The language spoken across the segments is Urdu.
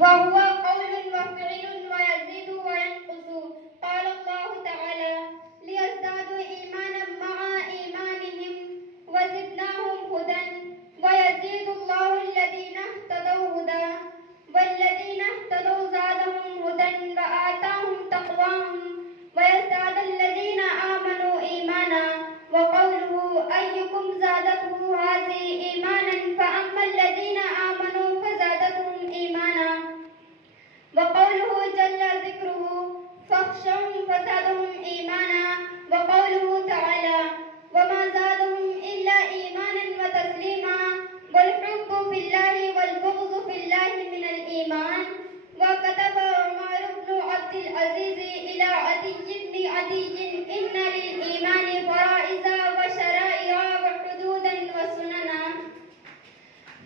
وهو قول وفعل ويزيد وينقص. قال الله تعالى: ليزدادوا إيمانا مع إيمانهم وزدناهم هدى ويزيد الله الذين اهتدوا هدى والذين اهتدوا زادهم هدى وآتاهم تقواهم ويزداد الذين آمنوا إيمانا. وقوله: أيكم زادته هذه إيمانا فأما الذين آمنوا فزادتهم إيمانا. وقوله جل ذكره: فاخشوهم فزادهم إيمانا. وقوله تعالى: وما زادهم إلا إيمانا وتسليما. والحب في الله والبغض في الله من الإيمان. وكتب عمر بن عبد العزيز إلى عدي بن عدي: إن للإيمان فرائض وشرائع وحدودا وسننا،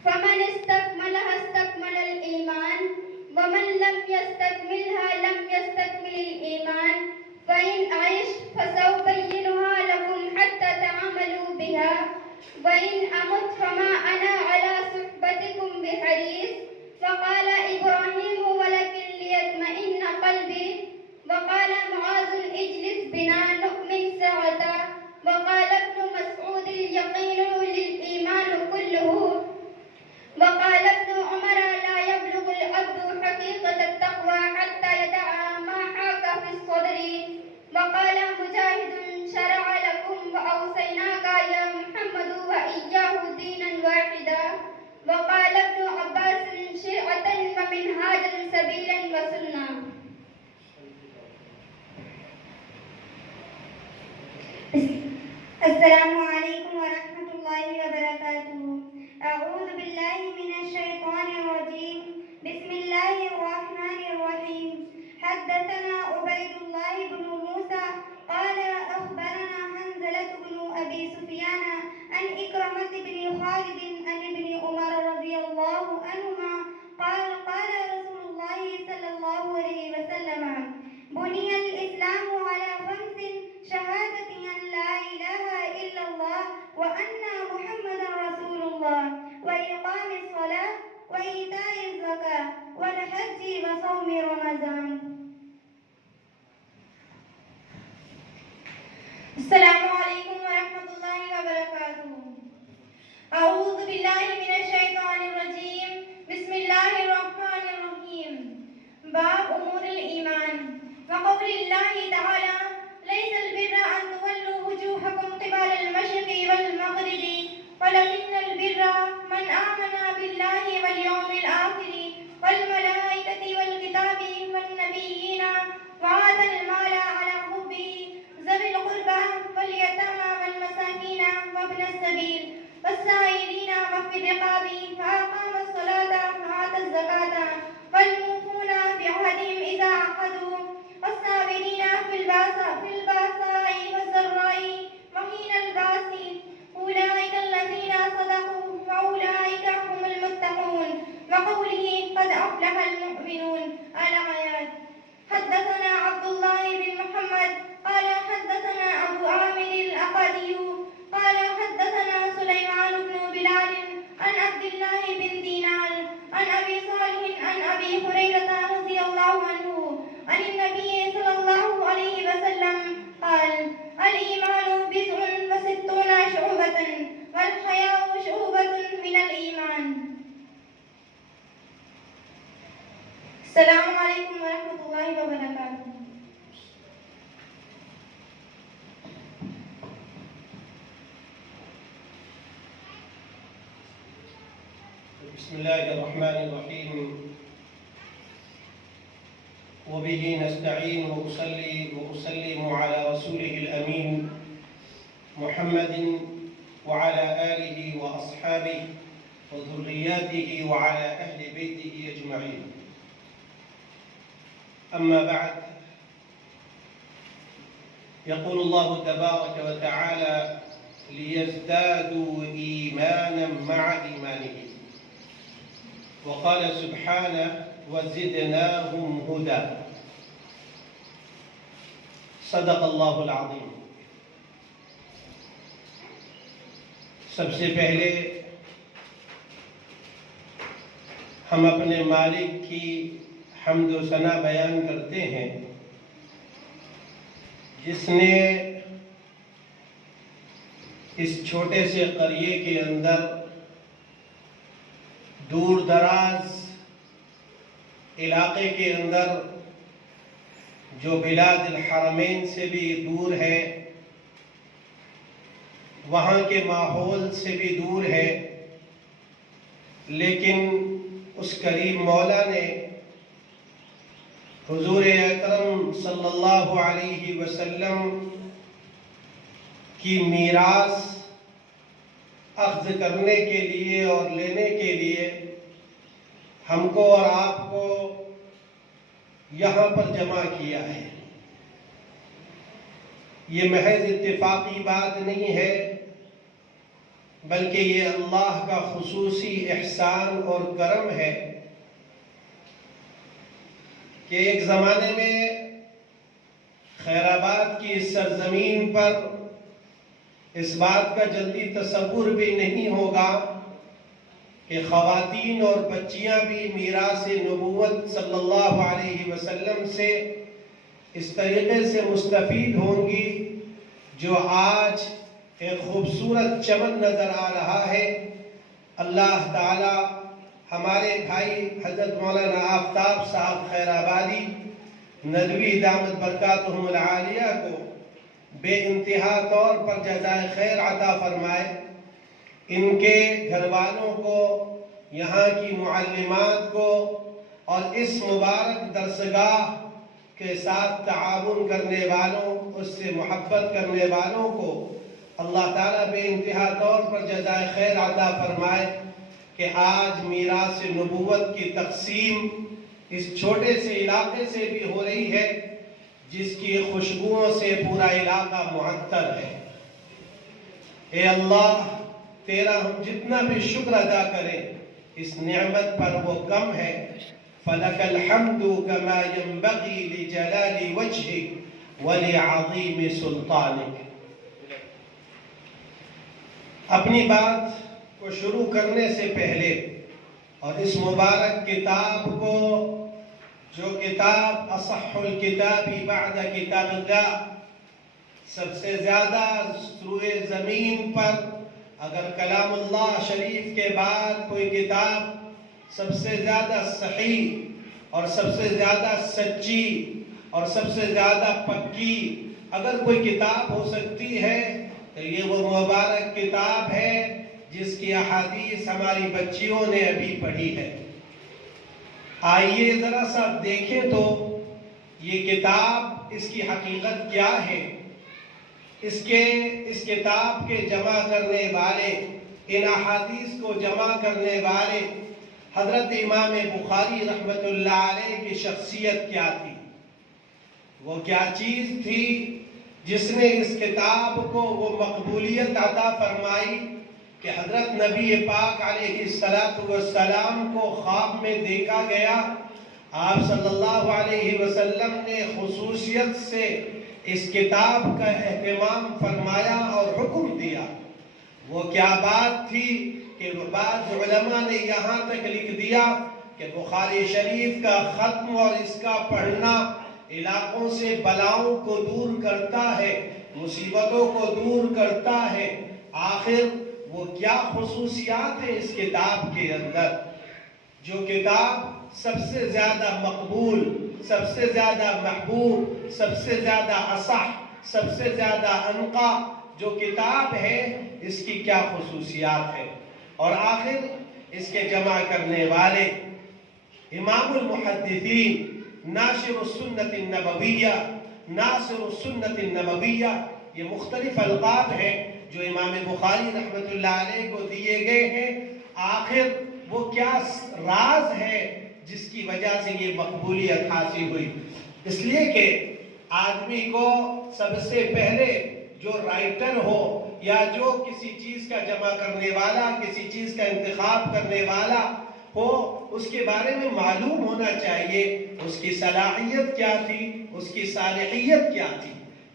فمن استكملها استكمل الإيمان، ومن لم يستكملها لم يستكمل الإيمان. فإن أعش فسأبينها لكم حتى تعملوا بها، وإن أمت فما أنا على صحبتكم بحريص. فقال إبراهيم: ولكن ليطمئن قلبي. وقال معاذ: اجلس بنا نؤمن ساعة. وقال ابن مسعود: اليقين للإيمان كله. وقال ابن عمر: لا يبلغ العبد حقيقة التقوى حتى يدع ما حاك في الصدر. وقال مجاهد: شرع لكم وأوصيناك يا محمد وإياه دينا واحدا. وقال ابن عباس: شرعة ومنهاجا سبيلا وسنة. السلام علیکم ورحمۃ اللہ وبرکاتہ. اعوذ باللہ من الشیطان الرجیم. بسم اللہ الرحمن الرحیم. حدثنا عبید اللہ بن موسیٰ قال اخبرنا حنظلة بن ابی سفیان عن اکرمة بن خالد عن ابن عمر رضی اللہ عنہما قال قال رسول اللہ صلی اللہ علیہ وسلم: بني الإسلام على خمس: شهادة أن لا إله إلا الله وأن محمدا رسول الله وإقام الصلاة وإيتاء الزكاة والحج وصوم رمضان. السلام علیکم ورحمۃ اللہ وبرکاتہ. اعوذ باللہ من الشیطان الرجیم. بسم اللہ الرحمن الرحیم. باب امور الایمان. وقول اللہ تعالی: ليس البر أن تولوا وجوهكم قبل المشرق والمغرب ولكن البر من آمن بالله واليوم الآخر والملائكة والكتاب والنبيين وآتى المال على حبه ذوي القربى واليتامى والمساكين وابن السبيل والسائلين وفي الرقاب وأقام الصلاة وآتى الزكاة والموفون بعهدهم إذا عقدوا والصابرين في البأساء والضراء وحين البأس أولئك الذين صدقوا وأولئك هم المتقون. وقوله: قد أفلح المؤمنون. الآيات. حدثنا عبد الله بن محمد قال حدثنا أبو عامر الأقدي قال حدثنا سليمان بن بلال عن عبد الله بن دينار عن أبي صالح عن أبي هريرة رضي الله عنه عن النبي صلى الله عليه وسلم قال: الإيمان بضع وستون شعبة والحياء شعبة من الإيمان. السلام علیکم ورحمۃ اللہ وبرکاتہ. بسم الله الرحمن الرحيم. وبه نستعين وأسلم على رسوله الأمين محمد وعلى آله وأصحابه وذرياته وعلى أهل بيته أجمعين. أما بعد، يقول الله تبارك وتعالى: ليزدادوا إيمانا مع إيمانهم. وقال سبحانه: وزدناهم هدى. صدق اللہ العظیم. سب سے پہلے ہم اپنے مالک کی حمد و ثنا بیان کرتے ہیں جس نے اس چھوٹے سے قریے کے اندر دور دراز علاقے کے اندر جو بلاد الحرمین سے بھی دور ہے، وہاں کے ماحول سے بھی دور ہے، لیکن اس کریم مولا نے حضور اکرم صلی اللہ علیہ وسلم کی میراث اخذ کرنے کے لیے اور لینے کے لیے ہم کو اور آپ کو یہاں پر جمع کیا ہے۔ یہ محض اتفاقی بات نہیں ہے، بلکہ یہ اللہ کا خصوصی احسان اور کرم ہے کہ ایک زمانے میں خیر آباد کی اس سرزمین پر اس بات کا جلدی تصور بھی نہیں ہوگا کہ خواتین اور بچیاں بھی میراث نبوت صلی اللہ علیہ وسلم سے اس طریقے سے مستفید ہوں گی جو آج ایک خوبصورت چمن نظر آ رہا ہے۔ اللہ تعالی ہمارے بھائی حضرت مولانا آفتاب صاحب خیر آبادی ندوی دامت برکاتہم العالیہ کو بے انتہا طور پر جزائے خیر عطا فرمائے، ان کے گھر والوں کو، یہاں کی معلمات کو اور اس مبارک درسگاہ کے ساتھ تعاون کرنے والوں، اس سے محبت کرنے والوں کو اللہ تعالیٰ بے انتہا طور پر جزائے خیر عطا فرمائے کہ آج میراث نبوت کی تقسیم اس چھوٹے سے علاقے سے بھی ہو رہی ہے جس کی خوشبوؤں سے پورا علاقہ معطر ہے۔ اے اللہ، تیرا ہم جتنا بھی شکر ادا کریں اس نعمت پر وہ کم ہے۔ فَلَكَ الْحَمْدُ كَمَا يَنبَغِي لِجَلَالِ وَجْهِكَ وَلِعَظِيمِ سُلْطَانِكَ۔ اپنی بات کو شروع کرنے سے پہلے اور اس مبارک کتاب کو، جو کتاب اصح الکتاب بعد کتاب اللہ، سب سے زیادہ روئے زمین پر اگر کلام اللہ شریف کے بعد کوئی کتاب سب سے زیادہ صحیح اور سب سے زیادہ سچی اور سب سے زیادہ پکی اگر کوئی کتاب ہو سکتی ہے تو یہ وہ مبارک کتاب ہے جس کی احادیث ہماری بچیوں نے ابھی پڑھی ہے۔ آئیے ذرا سا دیکھیں تو یہ کتاب، اس کی حقیقت کیا ہے۔ اس کتاب کے جمع کرنے والے، ان احادیث کو جمع کرنے والے حضرت امام بخاری رحمت اللہ علیہ کی شخصیت کیا تھی، وہ کیا چیز تھی جس نے اس کتاب کو وہ مقبولیت عطا فرمائی کہ حضرت نبی پاک علیہ السلام کو خواب میں دیکھا گیا، آپ صلی اللہ علیہ وسلم نے خصوصیت سے اس کتاب کا اہتمام فرمایا اور حکم دیا۔ وہ کیا بات تھی کہ بعض علماء نے یہاں تک لکھ دیا کہ بخاری شریف کا ختم اور اس کا پڑھنا علاقوں سے بلاؤں کو دور کرتا ہے، مصیبتوں کو دور کرتا ہے۔ آخر وہ کیا خصوصیات ہیں اس کتاب کے اندر؟ جو کتاب سب سے زیادہ مقبول، سب سے زیادہ محبوب، سب سے زیادہ اصح، سب سے زیادہ انقا جو کتاب ہے، اس کی کیا خصوصیات ہے؟ اور آخر اس کے جمع کرنے والے امام المحدثین، ناشر السنت النبویہ، ناصر السنت النبویہ، یہ مختلف القاب ہیں جو امام بخاری رحمت اللہ علیہ کو دیے گئے ہیں۔ آخر وہ کیا راز ہے جس کی وجہ سے یہ مقبولیت حاصل ہوئی؟ اس لیے کہ آدمی کو سب سے پہلے جو رائٹر ہو یا جو کسی چیز کا جمع کرنے والا، کسی چیز کا انتخاب کرنے والا ہو، اس کے بارے میں معلوم ہونا چاہیے اس کی صلاحیت کیا تھی، اس کی صالحیت کیا تھی۔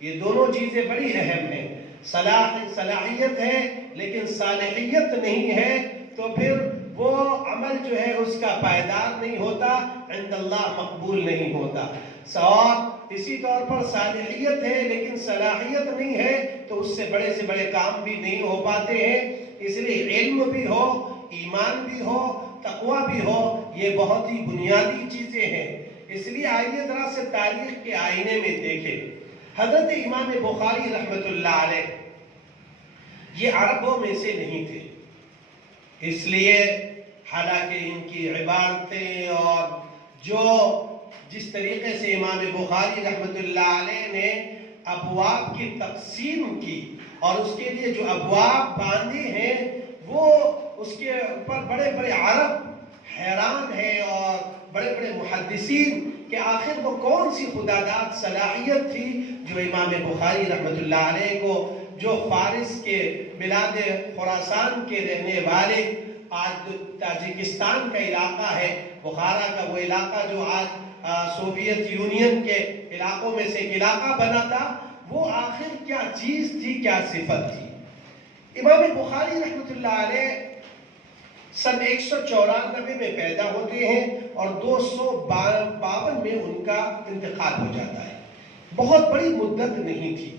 یہ دونوں چیزیں بڑی اہم ہیں۔ صلاحیت ہے لیکن صالحیت نہیں ہے تو پھر وہ عمل جو ہے اس کا پائیدار نہیں ہوتا، عند اللہ مقبول نہیں ہوتا۔ اور اسی طور پر صالحیت ہے لیکن صلاحیت نہیں ہے تو اس سے بڑے کام بھی نہیں ہو پاتے ہیں۔ اس لیے علم بھی ہو، ایمان بھی ہو، تقوی بھی ہو، یہ بہت ہی بنیادی چیزیں ہیں۔ اس لیے آئیے ذرا سے تاریخ کے آئینے میں دیکھیں۔ حضرت امام بخاری رحمۃ اللہ علیہ یہ عربوں میں سے نہیں تھے، اس لیے حالانکہ ان کی عبارتیں اور جس طریقے سے امام بخاری رحمۃ اللہ علیہ نے ابواب کی تقسیم کی اور اس کے لیے جو ابواب باندھے ہیں وہ اس کے اوپر بڑے عرب حیران ہیں اور بڑے محدثین کہ آخر وہ کون سی خداداد صلاحیت تھی جو امام بخاری رحمۃ اللہ علیہ کو، جو فارس کے بلاد خراسان کے رہنے والے، آج تاجکستان کا علاقہ ہے، بخارا کا وہ علاقہ جو آج سوویت یونین کے علاقوں میں سے ایک علاقہ بنا تھا، وہ آخر کیا چیز تھی، کیا صفت تھی؟ امام بخاری رحمۃ اللہ علیہ سن 194 میں پیدا ہوتے ہیں اور 252 میں ان کا انتقال ہو جاتا ہے۔ بہت بڑی مدت نہیں تھی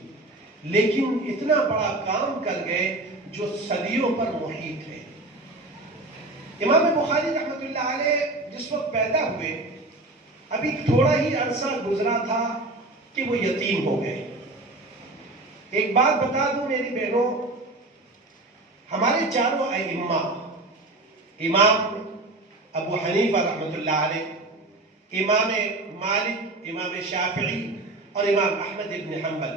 لیکن اتنا بڑا کام کر گئے جو صدیوں پر محیط ہے۔ امام بخاری رحمۃ اللہ علیہ جس وقت پیدا ہوئے ابھی تھوڑا ہی عرصہ گزرا تھا کہ وہ یتیم ہو گئے۔ ایک بات بتا دوں میری بہنوں، ہمارے چاروں ائمہ، امام ابو حنیفہ رحمۃ اللہ علیہ، امام مالک، امام شافعی اور امام احمد ابن حنبل،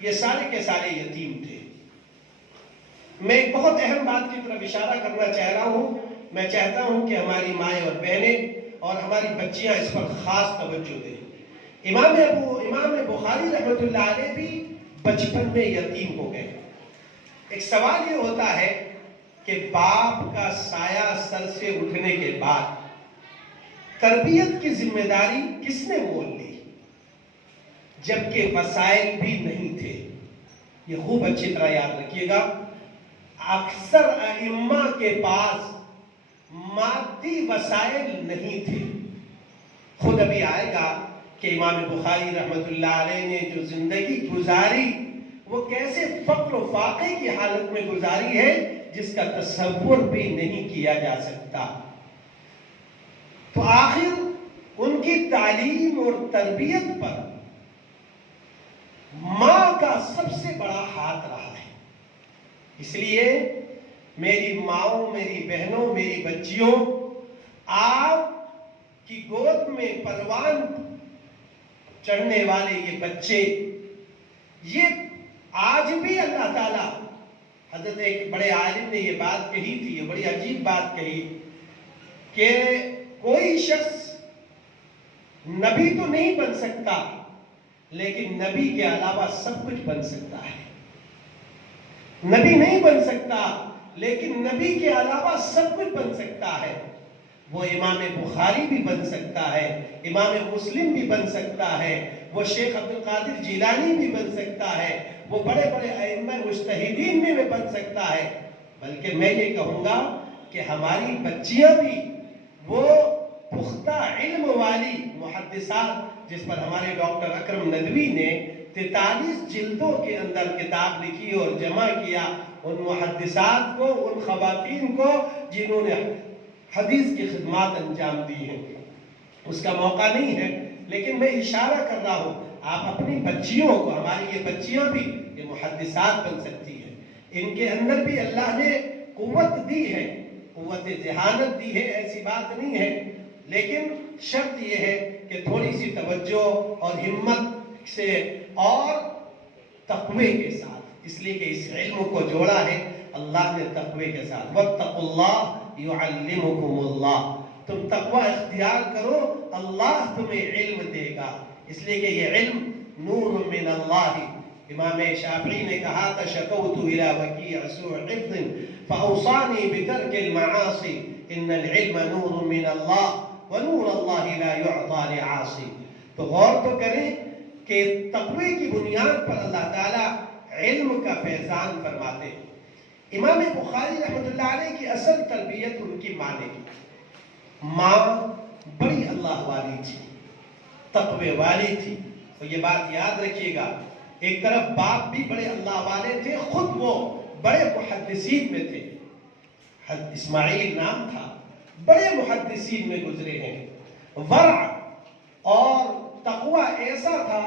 یہ سارے کے سارے یتیم تھے۔ میں ایک بہت اہم بات کی طرف اشارہ کرنا چاہ رہا ہوں۔ میں چاہتا ہوں کہ ہماری مائیں اور بہنیں اور ہماری بچیاں اس پر خاص توجہ دیں۔ امام بخاری رحمۃ اللہ علیہ بھی بچپن میں یتیم ہو گئے۔ ایک سوال یہ ہوتا ہے کہ باپ کا سایہ سر سے اٹھنے کے بعد تربیت کی ذمہ داری کس نے مول لی، جبکہ وسائل بھی نہیں تھے؟ یہ خوب اچھی طرح یاد رکھیے گا، اکثر ائمہ کے پاس مادی وسائل نہیں تھے۔ خود ابھی آئے گا کہ امام بخاری رحمۃ اللہ علیہ نے جو زندگی گزاری وہ کیسے فقر و فاقے کی حالت میں گزاری ہے جس کا تصور بھی نہیں کیا جا سکتا۔ تو آخر ان کی تعلیم اور تربیت پر ماں کا سب سے بڑا ہاتھ رہا ہے۔ اس لیے میری ماؤں، میری بہنوں، میری بچیوں، آپ کی گود میں پروان چڑھنے والے یہ بچے، یہ آج بھی اللہ تعالیٰ، حضرت ایک بڑے عالم نے یہ بات کہی تھی، یہ بڑی عجیب بات کہی کہ کوئی شخص نبی تو نہیں بن سکتا لیکن نبی کے علاوہ سب کچھ بن سکتا ہے۔ نبی نہیں بن سکتا لیکن نبی کے علاوہ سب کچھ بن سکتا ہے۔ وہ امام بخاری بھی بن سکتا ہے، امام مسلم بھی بن سکتا ہے، وہ شیخ عبد القادر جیلانی بھی بن سکتا ہے، وہ بڑے ائمہ مجتہدین میں بھی بن سکتا ہے۔ بلکہ میں یہ کہوں گا کہ ہماری بچیاں بھی وہ پختہ علم والی محدثات، جس پر ہمارے ڈاکٹر اکرم ندوی نے 43 جلدوں کے اندر کتاب لکھی اور جمع کیا، ان محدثات کو، ان خواتین کو جنہوں نے حدیث کی خدمات انجام دی ہیں۔ اس کا موقع نہیں ہے لیکن میں اشارہ کر رہا ہوں، آپ اپنی بچیوں کو، ہماری یہ بچیاں بھی یہ محدثات بن سکتی ہیں۔ ان کے اندر بھی اللہ نے قوت دی ہے، قوت ذہانت دی ہے، ایسی بات نہیں ہے، لیکن شرط یہ ہے کہ تھوڑی سی توجہ اور ہمت سے اور تقوی کے ساتھ، اس لیے کہ اس علم کو جوڑا ہے اللہ نے تقوی کے ساتھ۔ وَاتَّقُوا اللَّهَ يُعَلِّمُكُمُ اللَّهُ، تم تقوی اختیار کرو، اللہ تمہیں علم دے گا، اس لیے کہ یہ علم نور من اللہ۔ امام شافعی نے کہا تھا شکوت الى وکیع سوء حفظ فاوصانی بترک المعاصی ان العلم نور من اللہ ونور اللہ لا يعطى لعاصی۔ تو غور تو کریں کہ تقوی کی بنیاد پر اللہ تعالیٰ علم کا فیضان فرماتے ہیں۔ امام بخاری رحمۃ اللہ علیہ کی اصل تربیت ان کی ماں نے کی. ماں بڑی اللہ والی تھی، تقوی والی تھی. تو یہ بات یاد رکھیے گا، ایک طرف باپ بھی بڑے اللہ والے تھے، خود وہ بڑے محدثین میں تھے. اسماعیل نام تھا، بڑے محدثین میں گزرے ہیں. ورع اور تقوی ایسا تھا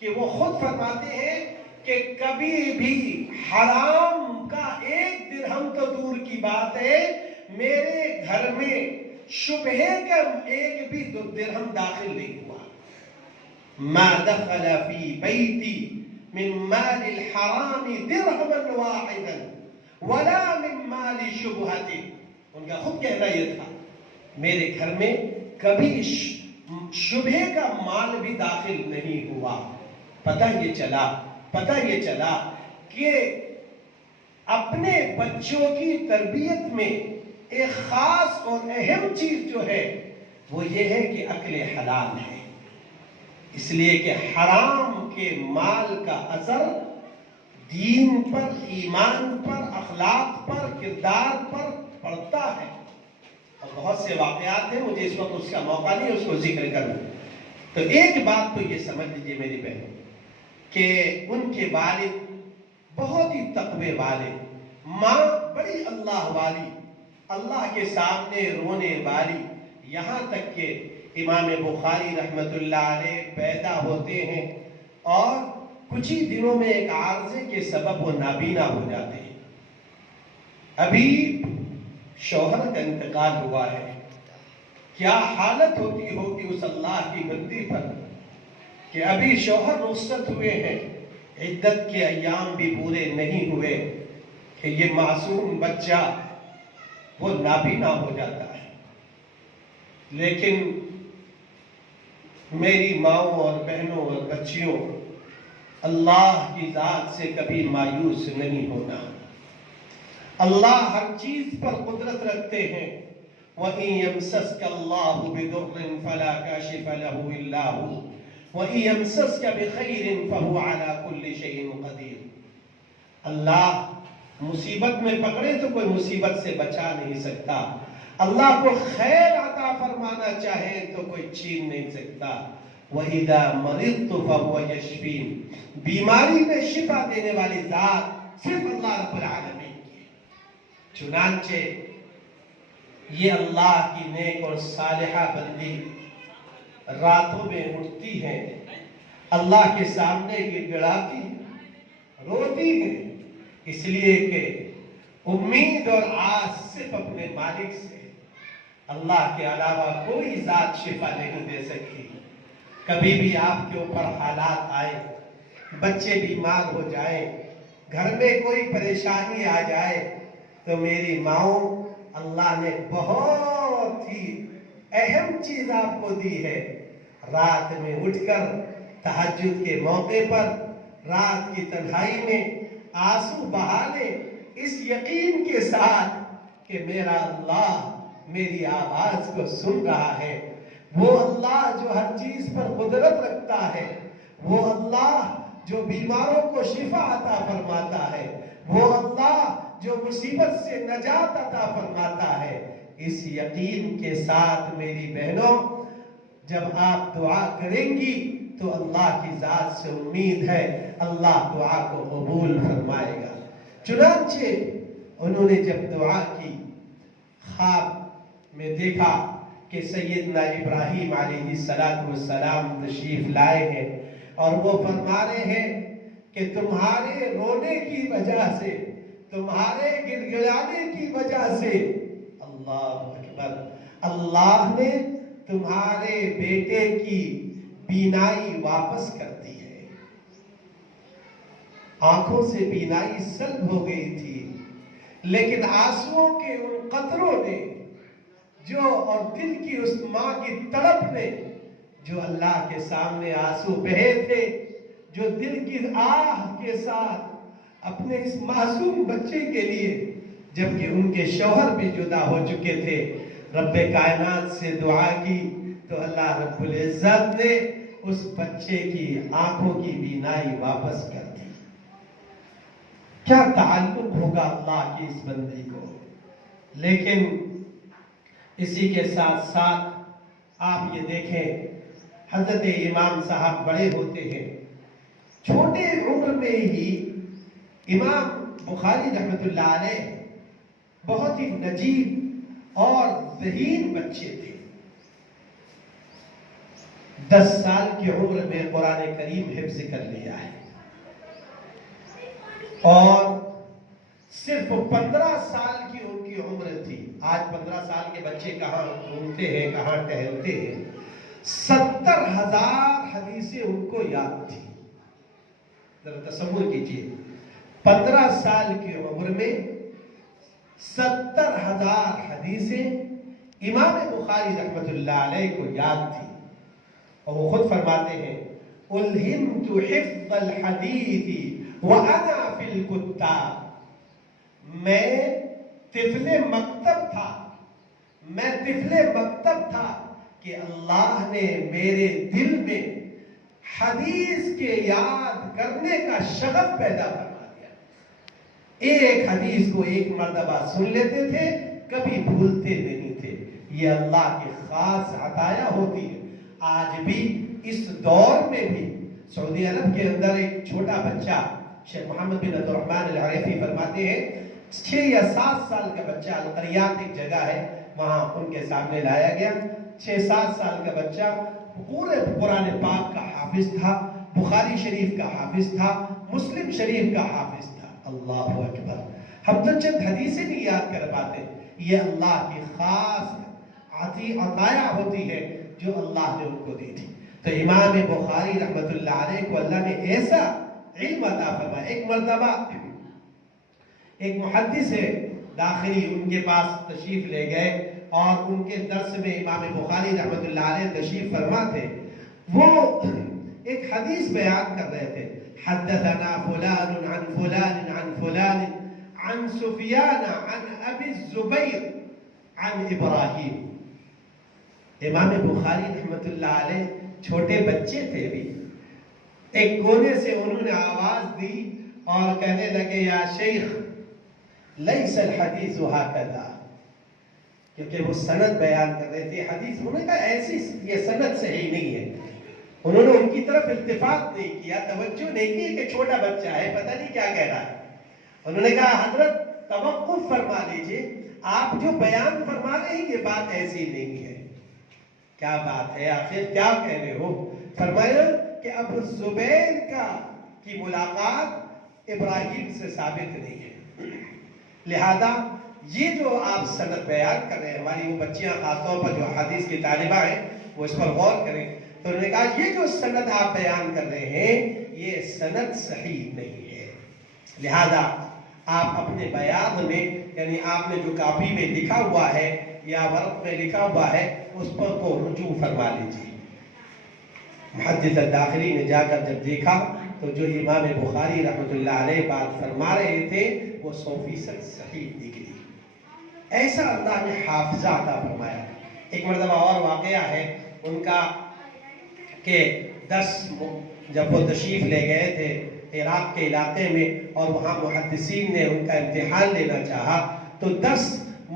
کہ وہ خود فرماتے ہیں کہ کبھی بھی حرام کا ایک درہم تو دور کی بات ہے، میرے گھر میں شبہے کا ایک بھی درہم داخل نہیں ہوا. ما دخل فی بیتی من مال الحرام درہما واحدا ولا من مال شبہت. ان کا خود کہنا یہ تھا، میرے گھر میں کبھی شبہے کا مال بھی داخل نہیں ہوا. پتہ یہ چلا کہ اپنے بچوں کی تربیت میں ایک خاص اور اہم چیز جو ہے وہ یہ ہے کہ اکل حلال ہے. اس لیے کہ حرام کے مال کا اثر دین پر، ایمان پر، اخلاق پر، کردار پر پڑتا ہے. اور بہت سے واقعات ہیں، مجھے اس وقت اس کا موقع نہیں اس کو ذکر کروں. تو ایک بات تو یہ سمجھ لیجیے میری بہن کہ ان کے والد بہت ہی تقوی والے، ماں بڑی اللہ والی، اللہ کے سامنے رونے والی. یہاں تک کہ امام بخاری رحمت اللہ علیہ پیدا ہوتے ہیں اور کچھ ہی دنوں میں ایک عارضے کے سبب وہ نابینا ہو جاتے ہیں. ابھی شوہر کا انتقال ہوا ہے، کیا حالت ہوتی ہوگی اس اللہ کی بندی پر کہ ابھی شوہر رخصت ہوئے ہیں، عدت کے ایام بھی پورے نہیں ہوئے کہ یہ معصوم بچہ وہ نابینا ہو جاتا ہے. لیکن میری ماؤں اور بہنوں اور بچیوں، اللہ کی ذات سے کبھی مایوس نہیں ہونا. اللہ ہر چیز پر قدرت رکھتے ہیں. وَإِن يَمْسَسْكَ اللَّهُ بِضُرٍّ فَلَا كَاشِفَ لَهُ إِلَّا هُوَ وَإِن يَمْسَسْكَ بِخَيْرٍ فَهُوَ عَلَى كُلِّ شَيْءٍ قَدِيرٌ. اللہ مصیبت میں پکڑے تو کوئی مصیبت سے بچا نہیں سکتا. اللہ کو خیر عطا فرمانا چاہے تو کوئی چھین نہیں سکتا. وَإِذَا مَرِضْتُ فَهُوَ يَشْفِينِ. بیماری میں شفا دینے والی ذات صرف اللہ رب العالمین کی. چنانچہ یہ اللہ کی نیک اور صالحہ بندی راتوں میں اٹھتی ہیں، اللہ کے سامنے گر گڑاتی ہیں، روتی ہیں، اس لیے کہ امید اور آس صرف اپنے مالک سے. اللہ کے علاوہ کوئی ذات شفا نہیں دے سکتی. کبھی بھی آپ کے اوپر حالات آئے، بچے بیمار ہو جائیں، گھر میں کوئی پریشانی آ جائے، تو میری ماؤں، اللہ نے بہت ہی اہم چیز آپ کو دی ہے. رات میں اٹھ کر تہجد کے موقع پر رات کی تنہائی میں آنسو بہانے، اس یقین کے ساتھ کہ میرا اللہ میری آواز کو سن رہا ہے. وہ اللہ جو ہر چیز پر قدرت رکھتا ہے، وہ اللہ جو بیماروں کو شفا عطا فرماتا ہے، وہ اللہ جو مصیبت سے نجات عطا فرماتا ہے. اس یقین کے ساتھ میری بہنوں، جب آپ دعا کریں گی تو اللہ کی ذات سے امید ہے اللہ دعا کو قبول فرمائے گا. چنانچہ انہوں نے جب دعا کی، خواب میں دیکھا کہ سیدنا ابراہیم علیہ السلام تشریف لائے ہیں اور وہ فرما رہے ہیں کہ تمہارے رونے کی وجہ سے، تمہارے گر گڑانے کی وجہ سے اللہ اکبر، اللہ نے تمہارے بیٹے کی بینائی واپس کر دی ہے. آنکھوں سے بینائی سلب ہو گئی تھی، لیکن آنسوؤں کے ان قطروں نے جو، اور دل کی اس ماں کی تڑپ نے جو اللہ کے سامنے آنسو بہے تھے، جو دل کی آہ کے ساتھ اپنے اس معصوم بچے کے لیے، جبکہ ان کے شوہر بھی جدا ہو چکے تھے، رب کائنات سے دعا کی تو اللہ رب العزت نے اس بچے کی آنکھوں کی بینائی واپس کر دی. کیا تعلق ہوگا اللہ کی اس بندے کو. لیکن اسی کے ساتھ ساتھ آپ یہ دیکھیں حضرت امام صاحب بڑے ہوتے ہیں. چھوٹے عمر میں ہی امام بخاری رحمۃ اللہ علیہ بہت ہی نجیب اور ذہین بچے تھے. 10 سال کی عمر میں قرآن کریم حفظ کر لیا ہے اور صرف 15 سال کی ان کی عمر تھی. آج 15 سال کے بچے کہاں گھومتے ہیں, کہاں ٹہلتے ہیں. 70,000 حدیثیں ان کو یاد تھی. ذرا تصور کیجیے 15 سال کی عمر میں 70,000 حدیثیں امام بخاری رحمۃ اللہ علیہ کو یاد تھی. اور وہ خود فرماتے ہیں الہمت حفظ الحدیث وانا فی الکتاب. میں طفل مکتب تھا کہ اللہ نے میرے دل میں حدیث کے یاد کرنے کا شغف پیدا فرما دیا. ایک حدیث کو ایک مرتبہ سن لیتے تھے, کبھی بھولتے نہیں تھے. یہ اللہ کی خاص عطایا ہوتی ہے. آج بھی اس دور میں بھی سعودی عرب کے اندر ایک چھوٹا بچہ, شیخ محمد بن عبد الرحمن العریفی فرماتے ہیں 6 یا 7 سال کا بچہ, القریات ایک جگہ ہے وہاں ان کے سامنے لایا گیا. 6-7 سال کا بچہ پورے قرآن پاک کا حافظ تھا, بخاری شریف کا حافظ تھا, مسلم شریف کا حافظ تھا. اللہ اکبر. ہم تو چند حدیثیں نہیں یاد کر پاتے. یہ اللہ کی خاص عطایا ہوتی ہے جو اللہ نے ان کو دی تھی. تو امام بخاری رحمۃ اللہ علیہ کو اللہ نے ایسا علم عطا فرمایا. ایک مرتبہ ایک محدث داخلی ان کے پاس تشریف لے گئے اور ان کے درس میں امام بخاری رحمۃ اللہ علیہ تشریف فرما تھے. وہ ایک حدیث بیان کر رہے تھے. حدثنا فلان عن فلان عن فلان عن سفیان عن ابی الزبیر عن ابراہیم. امام بخاری رحمۃ اللہ علیہ چھوٹے بچے تھے بھی. ایک کونے سے انہوں نے آواز دی اور کہنے لگے یا شیخ لیس الحدیث ہکذا, کیونکہ وہ سند بیان کر رہے تھے. حدیث انہوں نے کہا ایسی یہ سند صحیح نہیں ہے. انہوں نے ان کی طرف التفات نہیں کیا, توجہ نہیں کی کہ چھوٹا بچہ ہے پتہ نہیں کیا کہہ رہا ہے. انہوں نے کہا حضرت توقف فرما لیجئے, آپ جو بیان فرما رہے ہیں یہ بات ایسی نہیں ہے. کیا بات ہے, آخر کیا کہہ رہے ہو؟ فرمایا کہ ابو الزبیر کی ملاقات ابراہیم سے ثابت نہیں ہے, لہذا یہ جو آپ سند بیان کر رہے ہیں, ہماری وہ بچیاں خاص طور پر جو حدیث کی طالبہ ہیں وہ اس پر غور کریں. تو انہوں نے کہا یہ جو سند آپ بیان کر رہے ہیں یہ سند صحیح نہیں ہے, لہذا آپ اپنے بیان میں یعنی آپ نے جو کاپی میں لکھا ہوا ہے یا ورق میں لکھا ہوا ہے اس پر کو رجوع فرما لیجیے. محدث داخلی نے جا کر جب دیکھا تو جو امام بخاری رحمۃ اللہ علیہ بات فرما رہے تھے وہ 100% صحیح نکلی. ایسا اللہ نے حافظہ عطا فرمایا. ایک مرتبہ اور واقعہ ہے ان کا کہ 10 جب وہ تشریف لے گئے تھے عراق کے علاقے میں اور وہاں محدثین نے ان کا امتحان لینا چاہا تو 10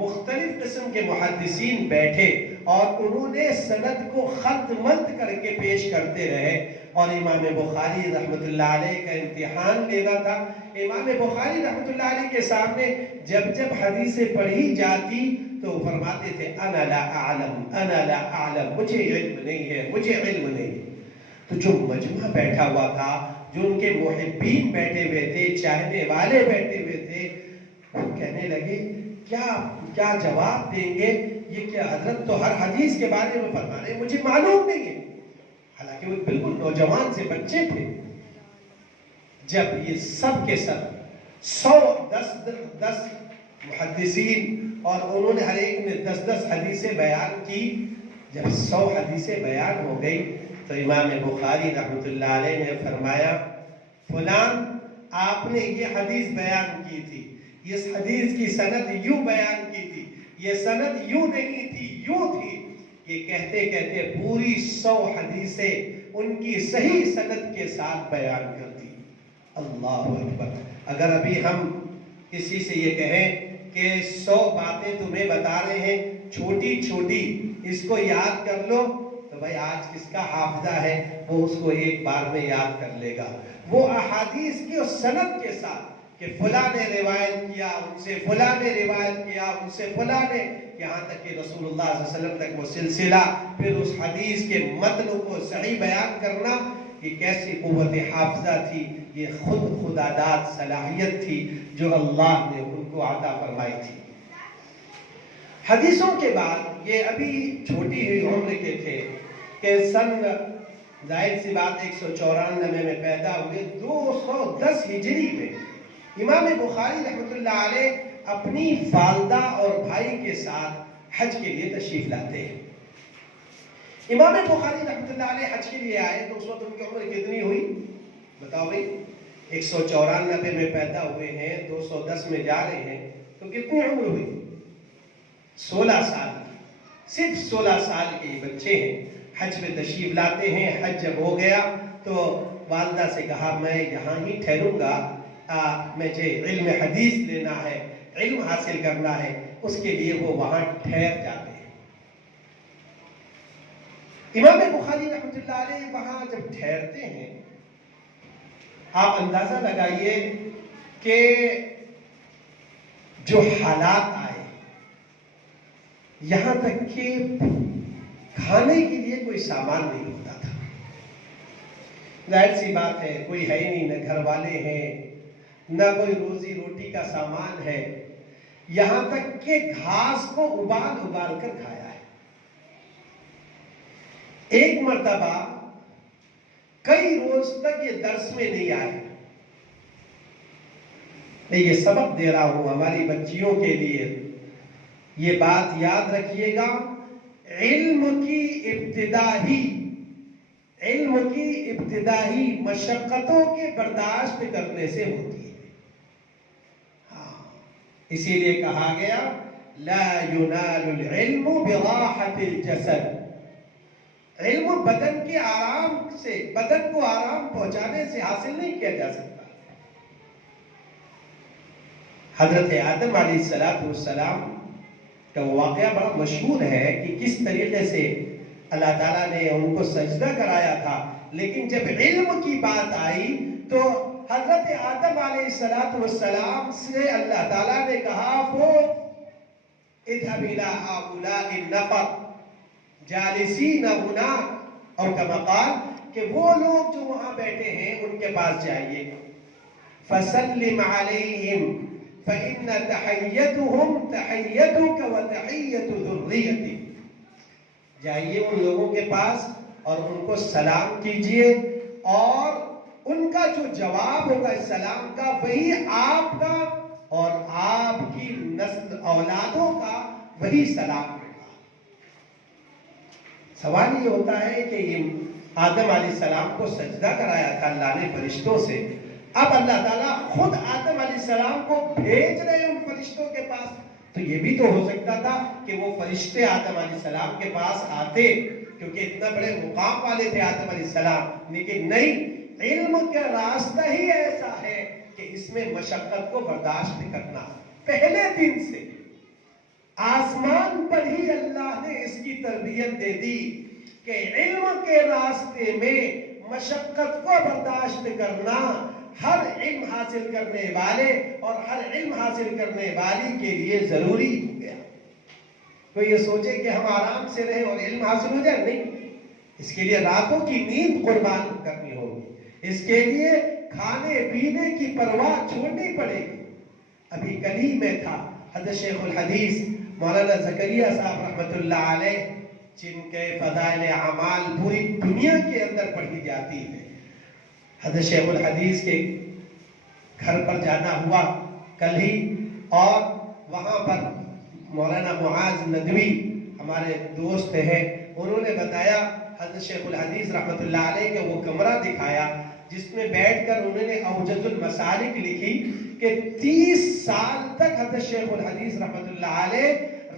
مختلف قسم کے محدثین بیٹھے اور انہوں نے سند کو خط مت کر کے پیش کرتے رہے اور امام بخاری رحمۃ اللہ علیہ کا امتحان لینا تھا. امام بخاری رحمۃ اللہ علیہ کے سامنے جب حدیثیں پڑھی جاتی تو فرماتے تھے انا لا اعلم, مجھے علم نہیں ہے. تو جو مجمع بیٹھا ہوا تھا, جو ان کے محبین بیٹھے ہوئے تھے, چاہنے والے بیٹھے ہوئے تھے, وہ کہنے لگے کیا جواب دیں گے, یہ کیا حضرت تو ہر حدیث کے بارے میں فرما رہے ہیں, مجھے معلوم نہیں ہے. حالانکہ وہ بالکل نوجوان سے بچے تھے. جب یہ سب کے سب 10 محدثین اور انہوں نے ہر ایک نے 10 حدیثیں بیان کی, جب 100 حدیثیں بیان ہو گئی تو امام بخاری رحمۃ اللہ علیہ نے فرمایا فلان آپ نے یہ حدیث بیان کی تھی, اس حدیث کی سند یوں بیان کی تھی, یہ سند یوں نہیں تھی, یوں تھی. یہ کہتے کہتے پوری 100 حدیثیں ان کی صحیح سند کے ساتھ بیان کر دی. اللہ اکبر. اگر ابھی ہم کسی سے یہ کہیں کہ 100 باتیں تمہیں بتا رہے ہیں چھوٹی چھوٹی، اس کو یاد کر لو، تو بھائی آج کس کا حافظہ ہے وہ اس کو ایک بار میں یاد کر لے گا. وہ احادیث کی اور سند کے ساتھ کہ فلاں نے روایت کیا، ان سے فلاں نے روایت کیا، ان سے فلاں نے، یہاں تک کہ رسول اللہ صلی اللہ علیہ وسلم تک وہ سلسلہ، پھر اس حدیث کے متن کو صحیح بیان کرنا، یہ کیسی قوت حافظہ تھی. یہ خداداد صلاحیت تھی جو اللہ نے ان کو عطا فرمائی تھی. حدیثوں کے بعد یہ ابھی چھوٹی ہوئی عمر کے تھے کہ سن ظاہر سی بات 194 میں پیدا ہوئے. 210 ہجری میں امام بخاری رحمۃ اللہ علیہ اپنی والدہ اور بھائی کے ساتھ حج کے لیے تشریف لاتے ہیں. امام بخاری رحمۃ اللہ علیہ حج کے لیے آئے تو اس وقت ان کی عمر کتنی ہوئی بتاؤ بھائی؟ 194 میں پیدا ہوئے ہیں، 210 میں جا رہے ہیں، تو کتنی عمر ہوئی؟ 16 سال. صرف 16 سال کے بچے ہیں. حج میں تشریف لاتے ہیں. حج جب ہو گیا تو والدہ سے کہا میں یہاں ہی ٹھہروں گا، مجھے علم حدیث لینا ہے، علم حاصل کرنا ہے. اس کے لیے وہ وہاں ٹھہر جاتے ہیں. امام بخاری رحمۃ اللہ علیہ وہاں جب ٹھہرتے ہیں، آپ اندازہ لگائیے کہ جو حالات آئے، یہاں تک کہ کھانے کے لیے کوئی سامان نہیں ہوتا تھا. ظاہر سی بات ہے کوئی ہے نہیں، نہ گھر والے ہیں، نہ کوئی روزی روٹی کا سامان ہے. یہاں تک کہ گھاس کو ابال ابال کر کھایا ہے. ایک مرتبہ کئی روز تک یہ درس میں نہیں آئے. میں یہ سبق دے رہا ہوں ہماری بچیوں کے لیے، یہ بات یاد رکھیے گا. علم کی ابتدائی مشقتوں کے برداشت کرنے سے ہوتی ہے. اسی لیے کہا گیا لا ينال العلم براحة الجسد. علم بدن کے آرام سے، بدن کو آرام پہنچانے سے حاصل نہیں کیا جا سکتا. حضرت آدم علیہ السلام کا واقعہ بڑا مشہور ہے کہ کس طریقے سے اللہ تعالیٰ نے ان کو سجدہ کرایا تھا، لیکن جب علم کی بات آئی تو حضرت آدم علیہ السلام سے اللہ تعالیٰ نے کہا وہ اذهب الى هؤلاء النفر جالسین هنا، اور کما قال کہ وہ لوگ جو وہاں بیٹھے ہیں ان کے پاس جائیے. فسلم علیہم فإن تحیتهم تحیتک وتحیت ذریتک. جائیے ان لوگوں کے پاس اور ان کو سلام کیجئے، اور ان کا جو جواب ہوگا اس سلام کا وہی آپ کا اور آپ کی نسل اولادوں کا وہی سلام ہوگا. سوال یہ ہوتا ہے کہ یہ آدم علیہ السلام کو سجدہ کرایا تھا اللہ نے فرشتوں سے، اب اللہ تعالیٰ خود آدم علیہ السلام کو بھیج رہے ہیں ان فرشتوں کے پاس. تو یہ بھی تو ہو سکتا تھا کہ وہ فرشتے آدم علیہ السلام کے پاس آتے، کیونکہ اتنا بڑے مقام والے تھے آدم علیہ السلام. لیکن نہیں، علم کا راستہ ہی ایسا ہے کہ اس میں مشقت کو برداشت کرنا. پہلے دن سے آسمان پر ہی اللہ نے اس کی تربیت دے دی کہ علم کے راستے میں مشقت کو برداشت کرنا ہر علم حاصل کرنے والے اور ہر علم حاصل کرنے والی کے لیے ضروری ہو گیا. کوئی یہ سوچے کہ ہم آرام سے رہیں اور علم حاصل ہو جائے، نہیں. اس کے لیے راتوں کی نیند قربان کرنی ہوگی، اس کے لیے کھانے پینے کی پرواہ چھوڑنی پڑے گی. ابھی کل ہی میں تھا حضرت شیخ الحدیث مولانا زکریا صاحب رحمۃ اللہ علیہ، جن کے فضائل اعمال پوری دنیا کے اندر پڑھی جاتی ہے. حضرت شیخ الحدیث کے گھر پر جانا ہوا کل ہی، اور وہاں پر مولانا معاذ ندوی ہمارے دوست ہیں، انہوں نے بتایا حضرت شیخ الحدیث رحمۃ اللہ علیہ کا وہ کمرہ دکھایا جس میں بیٹھ کر انہوں نے اوجز المسالک لکھی کہ 30 سال تک حضرت شیخ الحدیث رحمۃ اللہ علیہ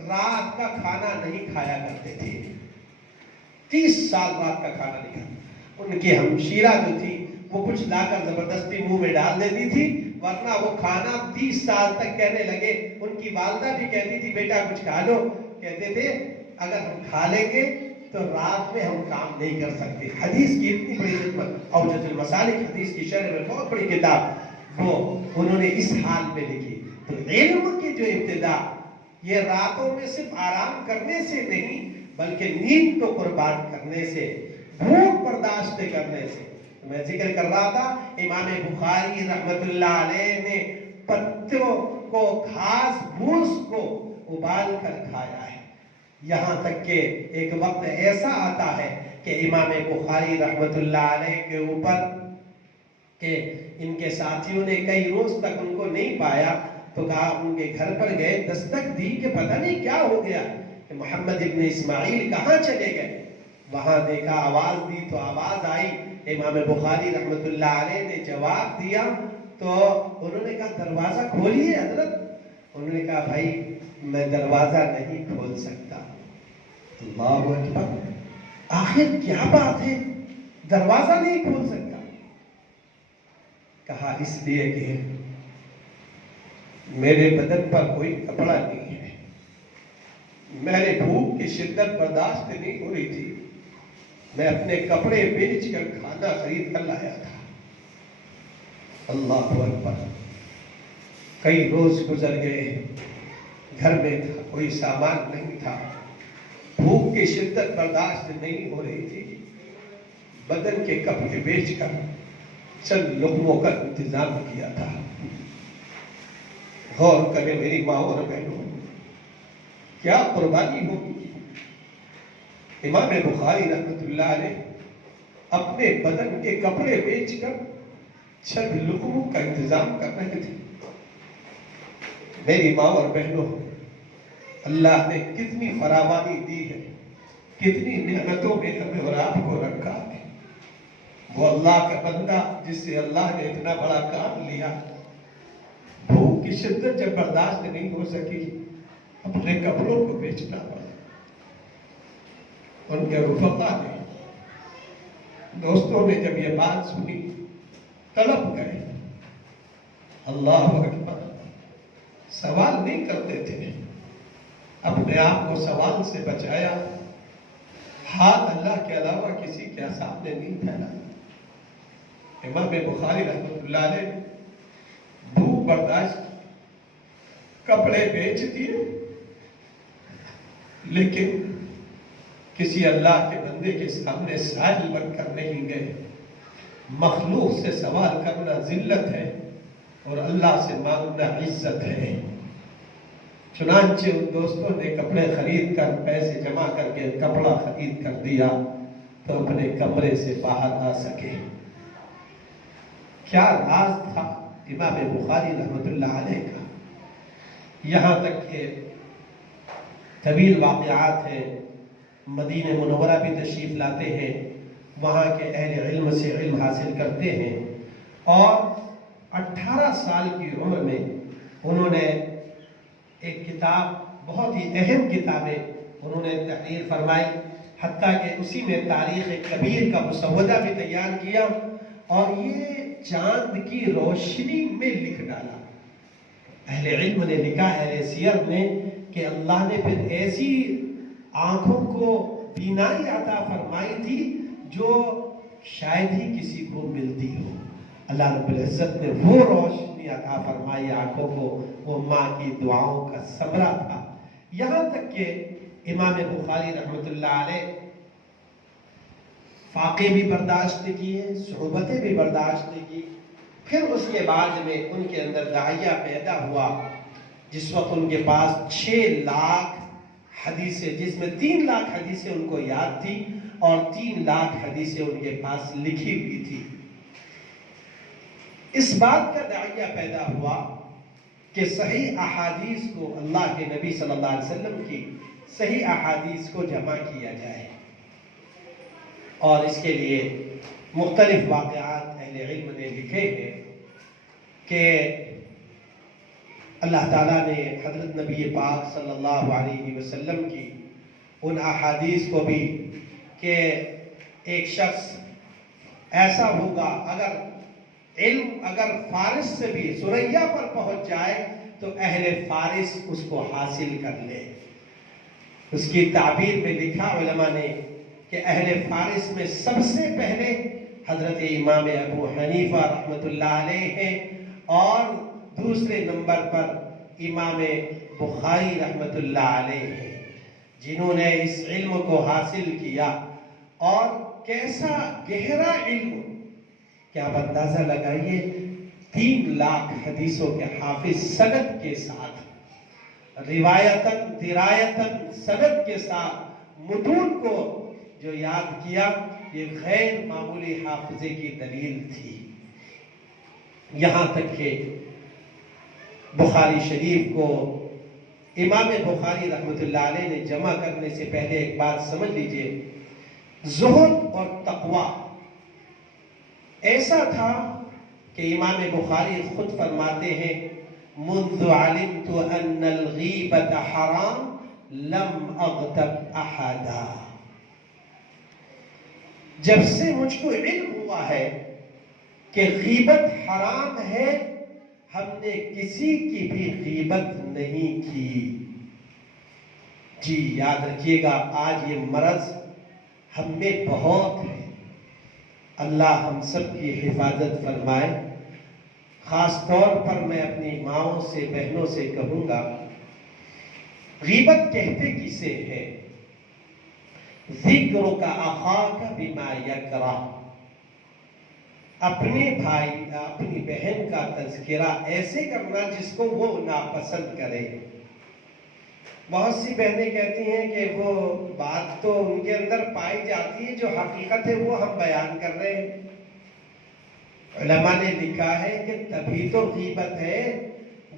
رات کا کھانا نہیں کھایا کرتے تھے. 30 سال رات کا کھانا نہیں کھایا. ان کی ہمشیرہ جو تھی وہ کچھ لا کر زبردستی منہ میں ڈال دیتی تھی، ورنہ وہ کھانا 30 سال تک کہنے لگے. ان کی والدہ بھی کہتی تھی بیٹا کچھ کھا لو، کہتے تھے اگر ہم کھا لیں گے تو رات میں ہم کام نہیں کر سکتے. حدیث کی اتنی بڑی خدمت، اوجز المسالک حدیث کی شرح میں بہت بڑی کتاب، وہ انہوں نے اس حال میں لکھی. تو علم کی جو ابتدا یہ راتوں میں صرف آرام کرنے سے نہیں بلکہ نیند کو قربان کرنے سے، بھوک برداشت کرنے سے. میں ذکر کر رہا تھا امام بخاری رحمت اللہ علیہ نے پتوں کو، گھاس پھوس کو ابال کر کھایا ہے. یہاں تک کہ ایک وقت ایسا آتا ہے کہ امام بخاری رحمت اللہ علیہ کے اوپر کہ ان کے ساتھیوں نے کئی روز تک ان کو نہیں پایا تو کہا، ان کے گھر پر گئے، دستک دی کہ پتہ نہیں کیا ہو گیا، کہ محمد ابن اسماعیل کہاں چلے گئے. وہاں دیکھا، آواز دی تو آواز آئی. امام بخاری رحمت اللہ علیہ نے جواب دیا تو انہوں نے کہا دروازہ کھولیے حضرت. انہوں نے کہا بھائی میں دروازہ نہیں کھول سکتا. اللہ اکبر، آخر کیا بات ہے، دروازہ نہیں کھول سکتا؟ کہا اس لیے کہ میرے بدن پر کوئی کپڑا نہیں ہے، میرے بھوک کی شدت برداشت نہیں ہو رہی تھی، میں اپنے کپڑے بیچ کر کھانا خرید کر لایا تھا. اللہ اکبر. کئی روز گزر گئے، گھر میں کوئی سامان نہیں تھا، بھوک کی شدت برداشت نہیں ہو رہی تھی، بدن کے کپڑے بیچ کر چند لقموں کا انتظام کیا تھا. غور کرے میری ماں اور بہنوں، کیا قربانی ہوگی. امام بخاری رحمت اللہ علیہ اپنے بدن کے کپڑے بیچ کر چند لقموں کا انتظام کر رہے تھے. میری ماں اور بہنوں، اللہ نے کتنی فراوانی دی ہے، کتنی نعمتوں میں ہمیں اور آپ کو رکھا ہے. وہ اللہ کا بندہ جس سے اللہ نے اتنا بڑا کام لیا، بھوک کی شدت جب برداشت نہیں ہو سکی، اپنے کپڑوں کو بیچنا پڑا. ان کے رفقا نے، دوستوں نے جب یہ بات سنی تڑپ گئے. اللہ اکبر. سوال نہیں کرتے تھے، اپنے آپ کو سوال سے بچایا، ہاتھ اللہ کے علاوہ کسی کے سامنے نہیں پھیلایا. امام بخاری رحمت اللہ علیہ بھوک برداشت، کپڑے بیچ دیے، لیکن کسی اللہ کے بندے کے سامنے سائل بن کر نہیں گئے. مخلوق سے سوال کرنا ذلت ہے اور اللہ سے مانگنا عزت ہے. چنانچہ ان دوستوں نے کپڑے خرید کر، پیسے جمع کر کے کپڑا خرید کر دیا تو اپنے کمرے سے باہر آ سکے. کیا راز تھا امام بخاری رحمت اللہ علیہ کا. یہاں تک کہ طویل واقعات ہیں. مدینہ منورہ بھی تشریف لاتے ہیں، وہاں کے اہل علم سے علم حاصل کرتے ہیں، اور 18 سال کی عمر میں انہوں نے ایک کتاب، بہت ہی اہم کتابیں انہوں نے تحریر فرمائی، حتیٰ کہ اسی میں تاریخ کبیر کا مسودہ بھی تیار کیا اور یہ چاند کی روشنی میں لکھ ڈالا. اہل علم نے لکھا، اہل سیر نے، کہ اللہ نے پھر ایسی آنکھوں کو بینائی عطا فرمائی تھی جو شاید ہی کسی کو ملتی ہو. اللہ رب العزت نے وہ روشنی عطا فرمائی آنکھوں کو، وہ ماں کی دعاؤں کا ثمرہ تھا. یہاں تک کہ امام بخاری رحمت اللہ علیہ فاقے بھی برداشت کیے، صعوبتیں بھی برداشت کی. پھر اس کے بعد میں ان کے اندر داعیہ پیدا ہوا، جس وقت ان کے پاس 6 لاکھ حدیثیں، جس میں 3 لاکھ حدیثیں ان کو یاد تھی اور 3 لاکھ حدیثیں ان کے پاس لکھی ہوئی تھی. اس بات کا داعیہ پیدا ہوا کہ صحیح احادیث کو، اللہ کے نبی صلی اللہ علیہ وسلم کی صحیح احادیث کو جمع کیا جائے، اور اس کے لیے مختلف واقعات اہل علم نے لکھے ہیں کہ اللہ تعالیٰ نے حضرت نبی پاک صلی اللہ علیہ وسلم کی ان احادیث کو بھی، کہ ایک شخص ایسا ہوگا اگر فارس سے بھی ثریا پر پہنچ جائے تو اہل فارس اس کو حاصل کر لے۔ اس کی تعبیر میں لکھا علماء نے کہ اہل فارس میں سب سے پہلے حضرت امام ابو حنیفہ رحمۃ اللہ علیہ ہیں، اور دوسرے نمبر پر امام بخاری رحمۃ اللہ علیہ ہیں، جنہوں نے اس علم کو حاصل کیا۔ اور کیسا گہرا علم، کیا آپ اندازہ لگائیے، 3 لاکھ حدیثوں کے حافظ سند کے ساتھ، روایتاً درایتاً سند کے ساتھ متون کو جو یاد کیا، یہ غیر معمولی حافظے کی دلیل تھی۔ یہاں تک کہ بخاری شریف کو امام بخاری رحمۃ اللہ علیہ نے جمع کرنے سے پہلے ایک بات سمجھ لیجئے، زہد اور تقوی ایسا تھا کہ امام بخاری خود فرماتے ہیں، منذ علمت ان الغیبت حرام لم اغتب احدا، جب سے مجھ کو علم ہوا ہے کہ غیبت حرام ہے، ہم نے کسی کی بھی غیبت نہیں کی۔ جی یاد رکھیے گا، آج یہ مرض ہم میں بہت ہے، اللہ ہم سب کی حفاظت فرمائے۔ خاص طور پر میں اپنی ماؤں سے، بہنوں سے کہوں گا، غیبت کہتے کسے ہیں؟ ذکرک اخاک بما یکرہ، اپنے بھائی اپنی بہن کا تذکرہ ایسے کرنا جس کو وہ ناپسند کرے۔ بہت سی بہنیں کہتی ہیں کہ وہ بات تو ان کے اندر پائی جاتی ہے، جو حقیقت ہے وہ ہم بیان کر رہے ہیں۔ علماء نے لکھا ہے کہ تبھی تو غیبت ہے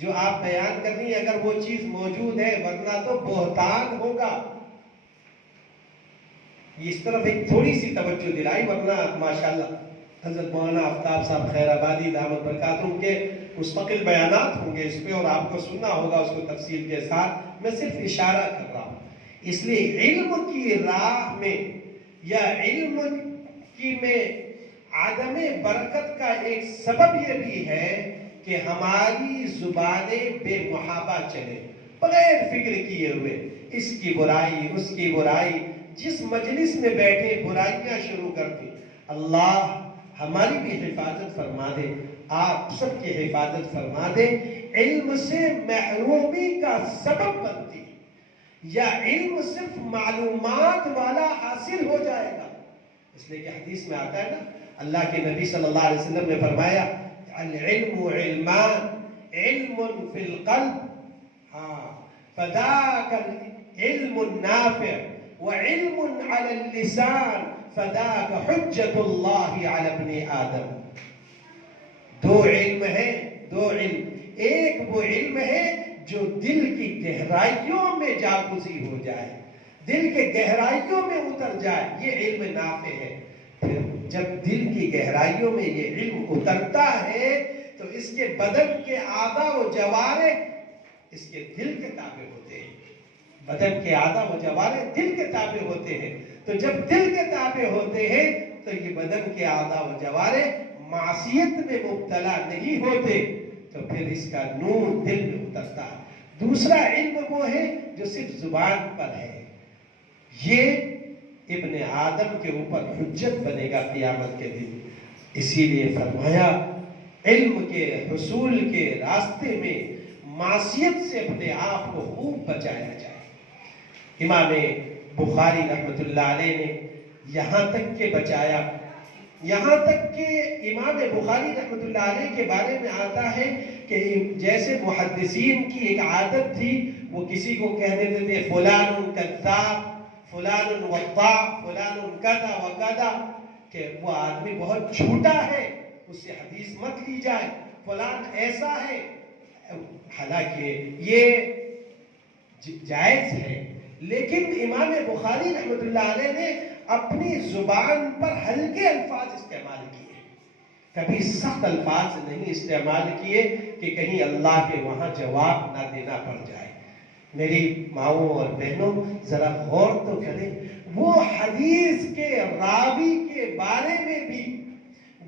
جو آپ بیان کر رہی ہیں اگر وہ چیز موجود ہے، ورنہ تو بہتان ہوگا۔ اس طرف ایک تھوڑی سی توجہ دلائی، ورنہ ماشاءاللہ حضرت مولانا آفتاب صاحب خیر آبادی دامت برکاتہم کے مستقل بیانات ہوں گے اس پہ، اور آپ کو سننا ہوگا اس کو تفصیل کے ساتھ۔ میں صرف اشارہ کر رہا ہوں، اس لیے علم کی راہ میں یا علم کی میں عدم برکت کا ایک سبب یہ بھی ہے کہ ہماری زبانیں بے محابہ چلے، بغیر فکر کیے ہوئے، اس کی برائی اس کی برائی، جس مجلس میں بیٹھے برائیاں شروع کرتی۔ اللہ ہماری بھی حفاظت فرما دے، آپ سب کی حفاظت فرما دے۔ علم سے محرومی کا سبب بنتی، یا علم صرف معلومات والا حاصل ہو جائے گا، اس لیے کہ حدیث میں آتا ہے نا، اللہ کے نبی صلی اللہ علیہ وسلم نے فرمایا، العلم علمان، علم فی القلب، فذاک العلم النافع، وعلم علی اللسان، فذاک حجت اللہ علی ابن آدم۔ دو علم ہیں، دو علم، ایک وہ علم ہے جو دل کی گہرائیوں میں جاگزی ہو جائے، دل کے گہرائیوں میں اتر جائے، یہ علم نافع ہے۔ پھر جب دل کی گہرائیوں میں یہ علم اترتا ہے تو اس کے بدن کے اعضاء و جوارح اس کے دل کے تابع ہوتے ہیں، بدن کے اعضاء و جوارح دل کے تابع ہوتے ہیں۔ تو جب دل کے تابع ہوتے ہیں تو یہ بدن کے اعضاء و جوارح معصیت میں مبتلا نہیں ہوتے، تو پھر اس کا نور دل میں اترتا ہے۔ دوسرا علم وہ ہے جو صرف زبان پر ہے، یہ ابن آدم کے اوپر حجت بنے گا قیامت کے دن۔ اسی لیے فرمایا علم کے حصول کے راستے میں معصیت سے اپنے آپ کو خوب بچایا جائے۔ امام بخاری رحمۃ اللہ علیہ نے یہاں تک کہ بچایا، یہاں تک کہ امام بخاری رحمۃ اللہ علیہ کے بارے میں آتا ہے کہ جیسے محدثین کی ایک عادت تھی، وہ کسی کو کہہ دیتے تھے فلان کذاب، فلان وضاع، فلان کذا وکذا، کہ وہ آدمی بہت جھوٹا ہے، اس سے حدیث مت لی جائے، فلان ایسا ہے۔ حالانکہ یہ جائز ہے، لیکن امام بخاری رحمۃ اللہ علیہ نے اپنی زبان پر ہلکے الفاظ استعمال کیے، کبھی سخت الفاظ نہیں استعمال کیے کہ کہیں اللہ کے وہاں جواب نہ دینا پڑ جائے۔ میری ماؤں اور بہنوں ذرا غور تو کریں، وہ حدیث کے راوی کے بارے میں بھی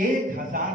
1000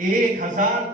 1000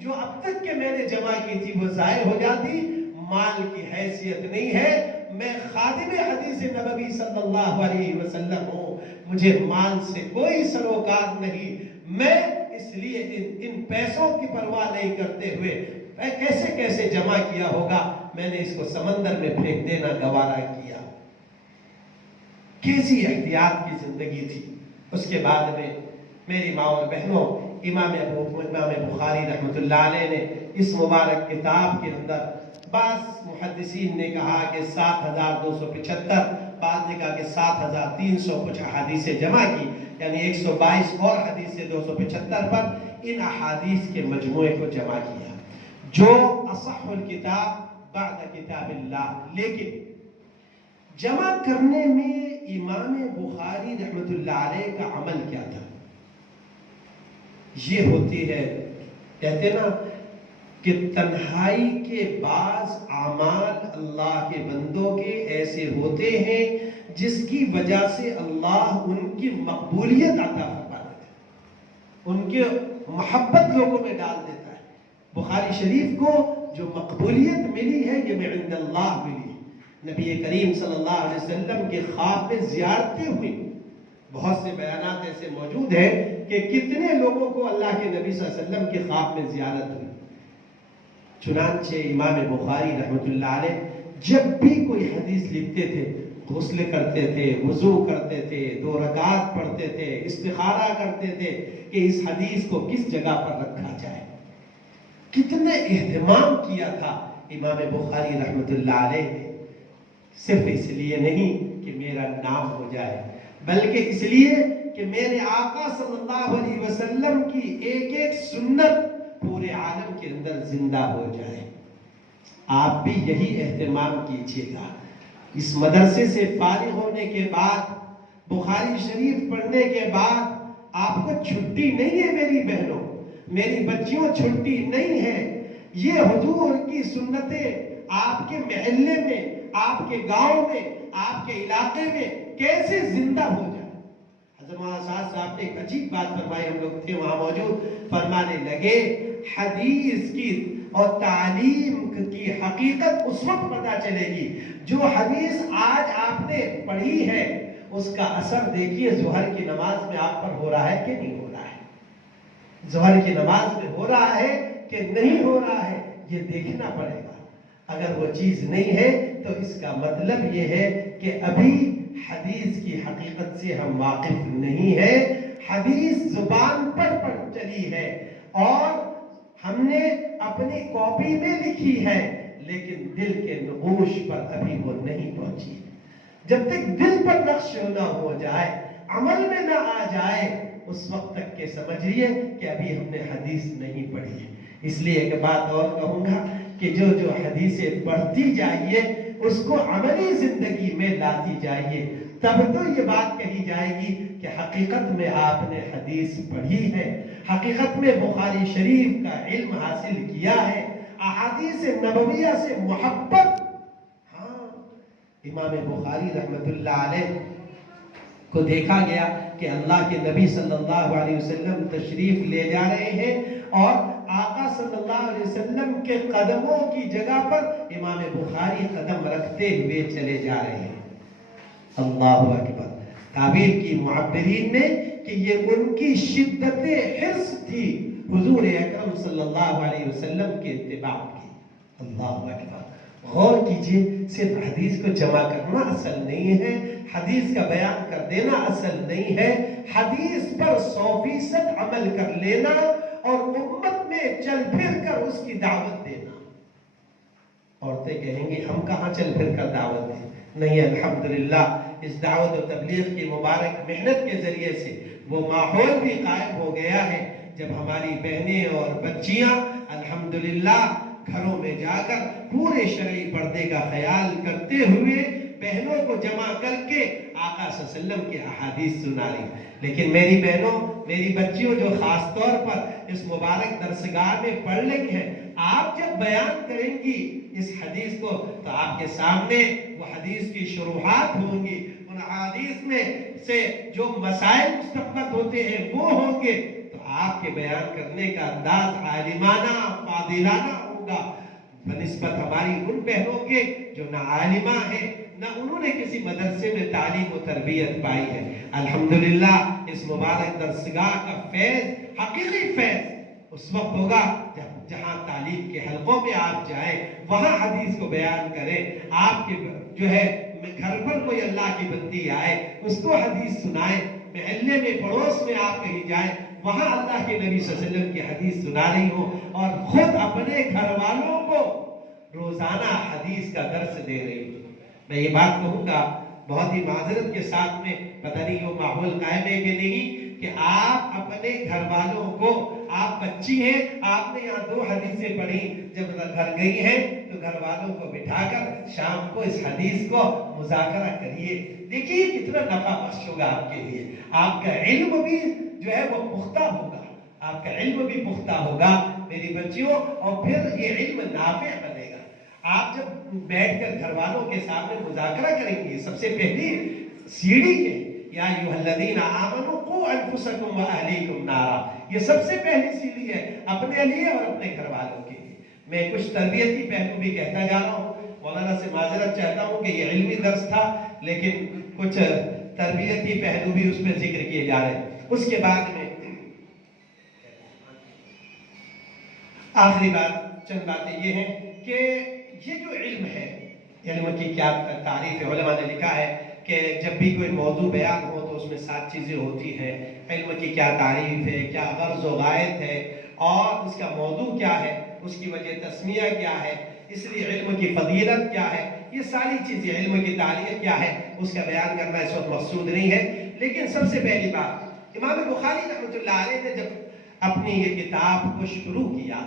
جو اب تک کے میں نے جمع کی تھی وہ ضائع ہو جاتی. مال کی حیثیت نہیں ہے. میں خادم حدیث نبوی صلی اللہ علیہ وسلم ہوں. مجھے مال سے کوئی سروکار نہیں. میں اس لیے ان پیسوں کی پرواہ نہیں کرتے ہوئے کیسے کیسے جمع کیا ہوگا, میں نے اس کو سمندر میں پھینک دینا گوارا کیا. کیسی احتیاط کی زندگی تھی. اس کے بعد میں میری ماں اور بہنوں, امام بخاری رحمۃ اللہ علیہ نے اس مبارک کتاب کے اندر بعض محدثین نے کہا کہ 7275, بعض نے کہا کہ 7300 کچھ احادیث جمع کی, یعنی 122 اور حدیث 275 پر ان احادیث کے مجموعے کو جمع کیا جو اصح الکتاب بعد کتاب اللہ. لیکن جمع کرنے میں امام بخاری رحمۃ اللہ علیہ کا عمل کیا تھا؟ یہ ہوتی ہے, کہتے نا کہ تنہائی کے بعض اعمال اللہ کے بندوں کے ایسے ہوتے ہیں جس کی وجہ سے اللہ ان کی مقبولیت عطا فرما دیتا ہے, ان کے محبت لوگوں میں ڈال دیتا ہے. بخاری شریف کو جو مقبولیت ملی ہے یہ من عند اللہ ملی ہے. نبی کریم صلی اللہ علیہ وسلم کے خواب میں زیارتیں ہوئی. بہت سے بیانات ایسے موجود ہیں کہ کتنے لوگوں کو اللہ کے نبی صلی اللہ علیہ وسلم کے خواب میں زیارت ہوئی. چنانچہ امام بخاری رحمۃ اللہ علیہ جب بھی کوئی حدیث لکھتے تھے, غسل کرتے تھے, وضو کرتے تھے, 2 رکعات پڑھتے تھے, استخارہ کرتے تھے کہ اس حدیث کو کس جگہ پر رکھا جائے. کتنے اہتمام کیا تھا امام بخاری رحمۃ اللہ علیہ نے, صرف اس لیے نہیں کہ میرا نام ہو جائے, بلکہ اس لیے کہ میرے آقا صلی اللہ علیہ وسلم کی ایک ایک سنت پورے عالم کے اندر زندہ ہو جائے. آپ بھی یہی اہتمام کیجیے گا. اس مدرسے سے فارغ ہونے کے بعد, بخاری شریف پڑھنے کے بعد آپ کو چھٹی نہیں ہے میری بہنوں, میری بچیوں, چھٹی نہیں ہے. یہ حضور کی سنتیں آپ کے محلے میں, آپ کے گاؤں میں, آپ کے علاقے میں کیسے زندہ ہو جائے. حضرت مولانا صاحب نے ایک عجیب بات فرمائی, ہم لوگ تھے وہاں موجود, فرمانے لگے حدیث کی اور تعلیم کی حقیقت اس وقت پتہ چلے گی جو حدیث آج آپ نے پڑھی ہے اس کا اثر دیکھیے ظہر کی نماز میں آپ پر ہو رہا ہے کہ نہیں ہو رہا ہے. ظہر کی نماز میں ہو رہا ہے کہ نہیں ہو رہا ہے, یہ دیکھنا پڑے گا. اگر وہ چیز نہیں ہے تو اس کا مطلب یہ ہے کہ ابھی حدیث کی حقیقت سے ہم واقف نہیں ہیں. حدیث زبان پر چلی ہے اور ہم نے اپنی کاپی میں لکھی ہے, لیکن دل کے نقوش پر ابھی وہ نہیں پہنچی. جب تک دل پر نقش نہ ہو جائے, عمل میں نہ آ جائے, اس وقت تک کہ سمجھیے کہ ابھی ہم نے حدیث نہیں پڑھی ہے. اس لیے ایک بات اور کہوں گا کہ جو حدیثیں پڑھتی جائیے اس کو عملی زندگی میں لاتی جائیے, تب تو یہ بات کہی جائے گی کہ حقیقت میں آپ نے حدیث پڑھی ہے, حقیقت میں بخاری شریف کا علم حاصل کیا ہے, احادیث نبویہ سے محبت. ہاں, امام بخاری رحمۃ اللہ علیہ کو دیکھا گیا کہ اللہ کے نبی صلی اللہ علیہ وسلم تشریف لے جا رہے ہیں اور آقا صلی اللہ علیہ وسلم کے قدموں کی جگہ پر امام بخاری قدم رکھتے ہوئے چلے جا رہے ہیں. اللہ اکبر. تعبیر کی معبرین نے کہ یہ ان کی شدت حرص تھی حضور اکرم صلی اللہ علیہ وسلم کے اتباع کی. اللہ اکبر. غور کیجئے, صرف حدیث کو جمع کرنا اصل نہیں ہے, حدیث کا بیان کر دینا اصل نہیں ہے, حدیث پر 100% عمل کر لینا اور امت میں چل پھر کر اس کی دعوت دینا. عورتیں کہیں گی ہم کہاں چل پھر کر دعوت دیں. نہیں, الحمدللہ اس دعوت و تبلیغ کی مبارک محنت کے ذریعے سے وہ ماحول بھی قائم ہو گیا ہے جب ہماری بہنیں اور بچیاں الحمدللہ گھروں میں جا کر پورے شرعی پردے کا خیال کرتے ہوئے بہنوں کو جمع کر کے آقا صلی اللہ علیہ وسلم کے احادیث سنا رہی. لیکن میری بہنوں, میری بچیوں جو خاص طور پر اس مبارک درسگاہ میں پڑھ لیں ہیں, آپ جب بیان کریں گی اس حدیث کو تو آپ کے سامنے وہ حدیث کی شروحات ہوں گی, ان حدیث میں سے جو مسائل مستقبت ہوتے ہیں وہ ہوں گے, تو آپ کے بیان کرنے کا انداز عالمانہ فاضلانہ ہوگا بنسبت ہماری ان بہنوں کے جو نہ عالمہ ہیں نہ انہوں نے کسی مدرسے میں تعلیم و تربیت پائی ہے۔ الحمدللہ اس مبارک درسگاہ کا فیض، حقیقی فیض اس وقت ہوگا جہاں تعلیم کے حلقوں میں آپ جائیں، وہاں حدیث کو بیان کریں، آپ کے جو ہے گھر پر کوئی اللہ کی بندی آئے اس کو حدیث سنائیں، محلے میں پڑوس میں آپ کہیں جائیں وہاں اللہ کے نبی صلی اللہ علیہ وسلم کی حدیث سنا رہی ہو اور خود اپنے گھر والوں کو روزانہ حدیث کا درس دے رہی ہو۔ میں یہ بات کہوں گا بہت ہی معذرت کے ساتھ میں، پتہ نہیں وہ ماحول قائم ہے کہ نہیں، کہ آپ اپنے گھر والوں کو، آپ بچی ہیں، آپ نے یہاں 2 حدیثیں پڑھی، جب گھر گئی ہیں تو گھر والوں کو بٹھا کر شام کو اس حدیث کو مذاکرہ کریے، دیکھیے کتنا نفع بخش ہوگا آپ کے لیے، آپ کا علم بھی جو ہے وہ پختہ ہوگا، آپ کا علم بھی پختہ ہوگا میری بچیوں، اور پھر یہ علم نافع بنے گا۔ آپ جب بیٹھ کر گھر والوں کے سامنے مذاکرہ کریں گے، سب سے پہلی سیڑھی ہے یا ایھا الذین آمنوا قوا انفسکم واہلیکم نارا، یہ سب سے پہلی سیڑھی ہے اپنے لیے اور اپنے گھر والوں کے لیے۔ میں کچھ تربیتی پہلو بھی کہتا جا رہا ہوں، مولانا سے معذرت چاہتا ہوں کہ یہ علمی درس تھا لیکن کچھ تربیتی پہلو بھی اس میں ذکر کیے جا رہے ہیں۔ اس کے بعد میں آخری بات، چند باتیں یہ ہیں کہ یہ جو علم ہے، علم کی کیا تعریف ہے، علماء نے لکھا ہے کہ جب بھی کوئی موضوع بیان ہو تو اس میں 7 چیزیں ہوتی ہیں، علم کی کیا تعریف ہے، کیا غرض و غایت ہے، اور اس کا موضوع کیا ہے، اس کی وجہ تسمیہ کیا ہے، اس لیے علم کی فضیلت کیا ہے، یہ ساری چیزیں، علم کی تعریف کیا ہے، اس کا بیان کرنا اس وقت مقصود نہیں ہے۔ لیکن سب سے پہلی بات، امام بخاری رحمۃ اللہ علیہ نے جب اپنی یہ کتاب کو شروع کیا،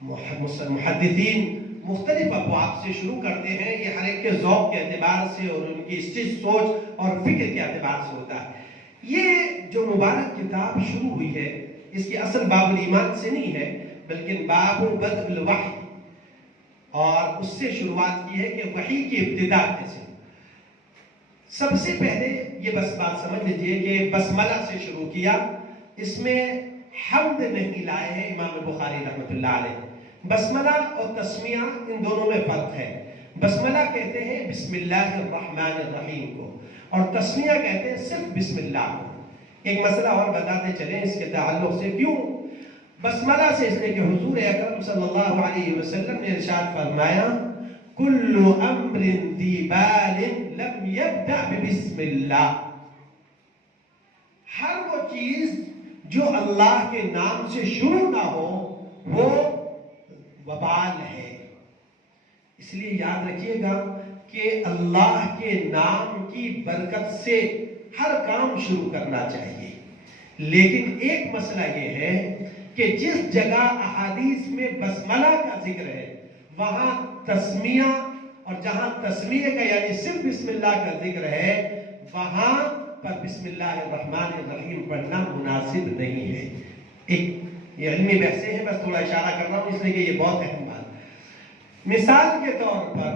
محدثین مختلف ابواب سے شروع کرتے ہیں، یہ ہر ایک کے ذوق کے اعتبار سے اور ان کی سوچ اور فکر کے اعتبار سے ہوتا ہے۔ یہ جو مبارک کتاب شروع ہوئی ہے، اس کی اصل باب الایمان سے نہیں ہے بلکہ باب بدء الوحی، اور اس سے شروعات کی ہے کہ وحی کی ابتدا کیسے۔ سب سے پہلے یہ بس بات سمجھ لیجئے کہ بسملہ سے شروع کیا، اس میں حمد نہیں لائے ہیں امام بخاری رحمۃ اللہ علیہ۔ بسملہ اور تسمیہ ان دونوں میں فرق ہے، بسملہ کہتے ہیں بسم اللہ الرحمن الرحیم کو، اور تسمیہ کہتے ہیں صرف بسم اللہ کو۔ ایک مسئلہ اور بتاتے چلیں اس کے تعلق سے، کیوں بسملہ سے؟ اس لیے کہ حضور اکرم صلی اللہ علیہ وسلم نے ارشاد فرمایا کل امر ذی بال لم یبدأ بسم اللہ، ہر وہ چیز جو اللہ کے نام سے شروع نہ ہو وہ وبال ہے۔ اس لیے یاد رکھیے گا کہ اللہ کے نام کی برکت سے ہر کام شروع کرنا چاہیے، لیکن ایک مسئلہ یہ ہے کہ جس جگہ احادیث میں بسملہ کا ذکر ہے وہاں تسمیہ، اور جہاں تسمیہ کا یعنی صرف بسم اللہ کا ذکر ہے وہاں پر بسم اللہ الرحمن الرحیم پڑھنا مناسب نہیں ہے۔ ایک یہ علمی بحثیں ہیں، بس تھوڑا اشارہ کر رہا ہوں اس لیے کہ یہ بہت اہم بات۔ مثال کے طور پر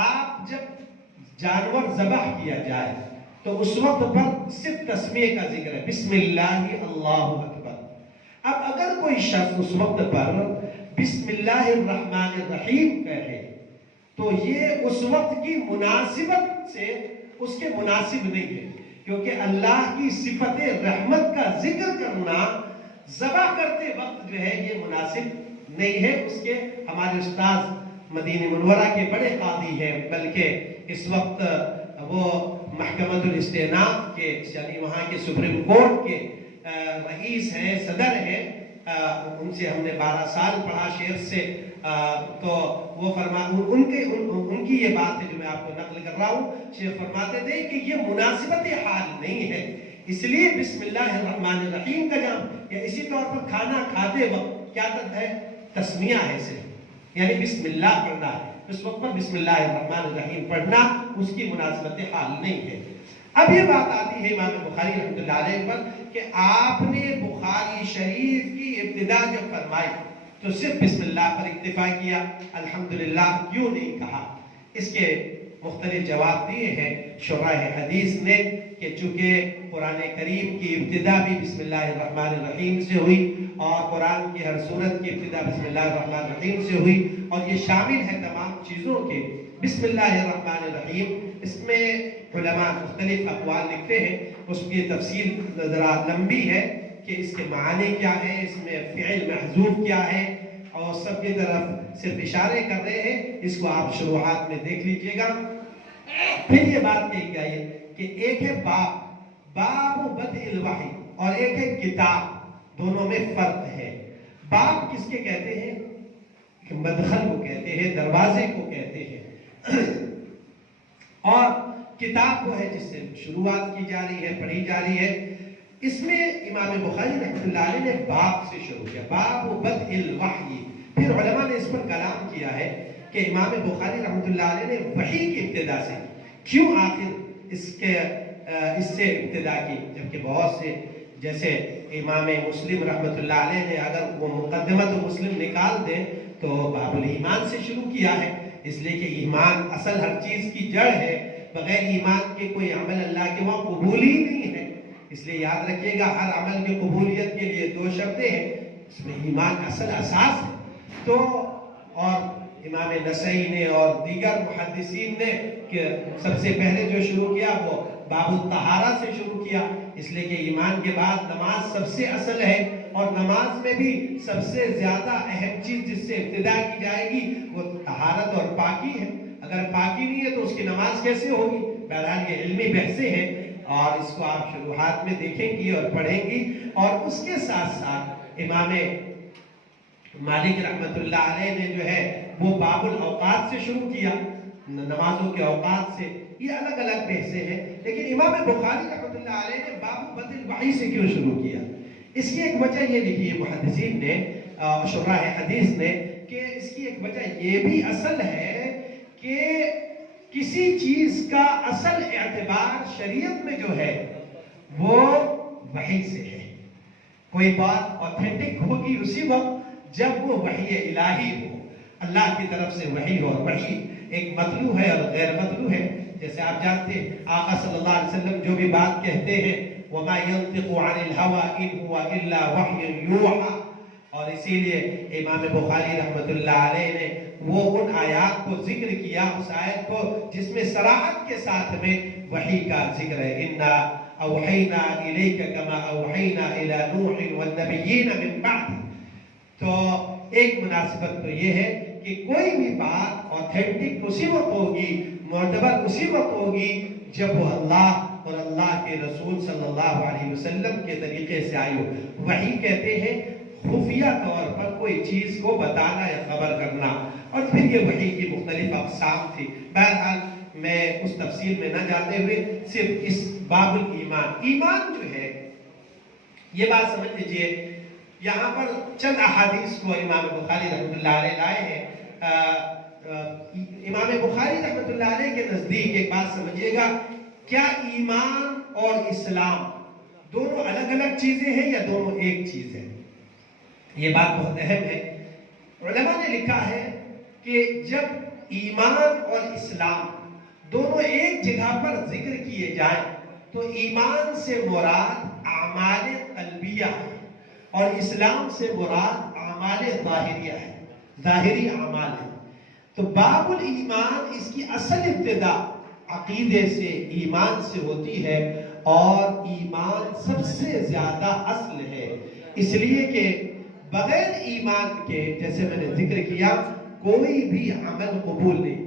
آپ جب جانور ذبح کیا جائے تو اس وقت پر صرف تسمیہ کا ذکر ہے، بسم اللہ اللہ اکبر۔ اب اگر کوئی شخص اس وقت پر بسم اللہ الرحمن الرحیم کہے تو یہ اس وقت کی مناسبت سے اس کے مناسب نہیں ہے، کیونکہ اللہ کی صفت رحمت کا ذکر کرنا ذبح کرتے وقت جو ہے یہ مناسب نہیں ہے۔ اس کے ہمارے استاذ مدینہ منورہ کے بڑے قاضی ہیں، بلکہ اس وقت وہ محکمۃ الاستئناف کے یعنی وہاں کے سپریم کورٹ کے رئیس ہیں، صدر ہیں، ان سے ہم نے 12 سال پڑھا شیخ سے، تو وہ ان کی یہ بات ہے جو میں آپ کو نقل کر رہا ہوں۔ شیخ فرماتے تھے کہ یہ مناسبت حال نہیں ہے، اس لیے بسم اللہ الرحمن الرحیم کا جام، یا اسی طور پر کھانا کھاتے وقت کیا ہے، تسمیہ ہے صرف، یعنی بسم اللہ پڑھنا ہے، اس وقت پر بسم اللہ الرحمن الرحیم پڑھنا اس کی مناسبت حال نہیں ہے۔ اب یہ بات آتی ہے امام بخاری رحمۃ اللہ علیہ پر کہ آپ نے بخاری شریف کی ابتدا جب فرمائی تو صرف بسم اللہ پر اکتفا کیا، الحمدللہ کیوں نہیں کہا؟ اس کے مختلف جواب دیے ہیں شرح حدیث نے۔ کہ چونکہ قرآن کریم کی ابتدا بھی بسم اللہ الرحمن الرحیم سے ہوئی اور قرآن کی ہر سورت کی ابتدا بسم اللہ الرحمن الرحیم سے ہوئی اور یہ شامل ہے تمام چیزوں کے بسم اللہ الرحمن الرحیم. اس میں علماء مختلف اقوال لکھتے ہیں، اس کی تفصیل ذرا لمبی ہے کہ اس کے معنی کیا ہے، اس میں فعل محذوف کیا ہے، اور سب کی طرف صرف اشارے کر رہے ہیں. اس کو آپ شروحات میں دیکھ لیجئے گا. پھر یہ بات کہی گئی کہ ایک ہے باب بدء الوحی اور ایک ہے کتاب، دونوں میں فرق ہے. باب کس کے کہتے ہیں؟ مدخل کو کہتے ہیں، دروازے کو کہتے ہیں، اور کتاب وہ ہے جس سے شروعات کی جا رہی ہے، پڑھی جا رہی ہے. اس میں امام بخاری رحمۃ اللہ علیہ نے باب سے شروع کیا، باب بدء الوحی. پھر علماء نے اس پر کلام کیا ہے کہ امام بخاری رحمۃ اللہ علیہ نے وحی کی ابتدا سے کیوں آخر اس سے ابتدا کی، جبکہ بہت سے جیسے امام مسلم رحمۃ اللہ علیہ نے اگر وہ مقدمت مسلم نکال دیں تو باب الایمان سے شروع کیا ہے، اس لیے کہ ایمان اصل ہر چیز کی جڑ ہے. بغیر ایمان کے کوئی عمل اللہ کے وہاں قبول ہی نہیں ہے. اس لیے یاد رکھیے گا ہر عمل میں قبولیت کے لیے دو شرطیں ہیں، اس میں ایمان اصل اساس ہے. تو اور امام نسائی نے اور دیگر محدثین نے کہ سب سے پہلے جو شروع کیا وہ باب الطہارہ سے شروع کیا، اس لیے کہ ایمان کے بعد نماز سب سے اصل ہے، اور نماز میں بھی سب سے زیادہ اہم چیز جس سے ابتدا کی جائے گی وہ طہارت اور پاکی ہے. اگر پاکی نہیں ہے تو اس کی نماز کیسے ہوگی؟ بہرحال یہ علمی بحثیں ہیں اور اس کو آپ شروحات میں دیکھیں گی اور پڑھیں گی. اور اس کے ساتھ ساتھ امام مالک رحمۃ اللہ علیہ نے جو ہے وہ باب الاوقات سے شروع کیا، نمازوں کے اوقات سے. یہ الگ الگ بحثیں ہیں، لیکن امام بخاری رحمۃ اللہ علیہ نے باب بدء الوحی سے کیوں شروع کیا؟ اس کی ایک وجہ یہ لکھی ہے محدثین نے، شراح حدیث نے، کہ اس کی ایک وجہ یہ بھی اصل ہے کہ کسی چیز کا اصل اعتبار شریعت میں جو ہے وہ وحی سے ہے. کوئی بات اوتھینٹک ہوگی اسی وقت جب وہ وحی الہی ہو، اللہ کی طرف سے وحی ہو. اور وحی ایک مطلوع ہے اور غیر مطلوع ہے. جیسے آپ جانتے ہیں آقا صلی اللہ علیہ وسلم جو بھی بات کہتے ہیں وَمَا يَنْطِقُ عَنِ الْهَوَىٰ إِنْ هُوَ إِلَّا وَحْيٌ يُوحَىٰ. اور اسی لیے امام بخاری رحمۃ اللہ علیہ نے وہ ان آیات کو ذکر کیا، اس آیت کو جس میں صراحت کے ساتھ میں وحی کا ذکر ہے. اِنَّا أَوْحَيْنَا إِلَيْكَ كَمَا أَوْحَيْنَا إِلَىٰ نُوحٍ وَالنَّبِيِّينَ مِن بَعْدِهِ. تو ایک مناسبت تو یہ ہے کہ کوئی بھی بات اوتھینٹک اسی وقت ہوگی، معتبر اسی وقت ہوگی جب وہ اللہ اور اللہ کے رسول صلی اللہ علیہ وسلم کے طریقے سے آئی ہو. وحی کہتے ہیں خفیہ طور پر کوئی چیز کو بتانا یا خبر کرنا، اور پھر یہ وحی کی مختلف اقسام تھی. بہرحال میں اس تفصیل میں نہ جاتے ہوئے صرف اس باب الایمان، ایمان جو ہے یہ بات سمجھ لیجئے. یہاں پر چند احادیث کو امام بخاری رحمۃ اللہ علیہ لائے ہیں. امام بخاری رحمۃ اللہ علیہ کے نزدیک ایک بات سمجھیے گا، کیا ایمان اور اسلام دونوں الگ الگ چیزیں ہیں یا دونوں ایک چیز ہے؟ یہ بات بہت اہم ہے. علماء نے لکھا ہے کہ جب ایمان اور اسلام دونوں ایک جگہ پر ذکر کیے جائیں تو ایمان سے مراد اعمال قلبیہ ہے اور اسلام سے مراد اعمال ظاہریہ ہے، ظاہری اعمال ہے. تو باب الایمان اس کی اصل ابتدا عقیدے سے، ایمان سے ہوتی ہے، اور ایمان سب سے زیادہ اصل ہے، اس لیے کہ بغیر ایمان کے جیسے میں نے ذکر کیا کوئی بھی عمل قبول نہیں.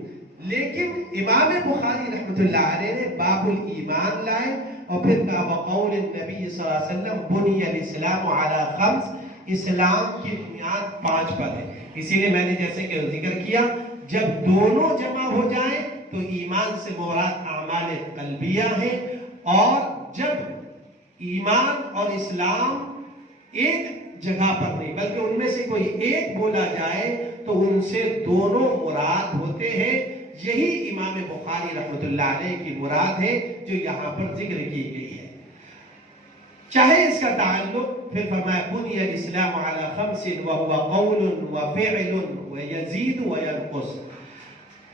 لیکن امام بخاری رحمۃ اللہ علیہ نے باب الایمان لائے اور پھر کہا وقول النبی صلی اللہ علیہ وسلم بنی الاسلام علی خمس، اسلام کی بنیاد 5 پر ہے. اسی لیے میں نے جیسے کہ ذکر کیا جب دونوں جمع ہو جائیں تو ایمان سے مراد اعمال قلبیہ ہیں، اور جب ایمان اور اسلام ایک جگہ پر نہیں بلکہ ان میں سے کوئی ایک بولا جائے تو ان سے دونوں مراد ہوتے ہیں. یہی امام بخاری رحمۃ اللہ علیہ کی مراد ہے جو یہاں پر ذکر کی گئی ہے. چاہے اس کا تعلق پھر فرمایا بنی الاسلام علی خمس وهو قول وفعل ويزيد وينقص،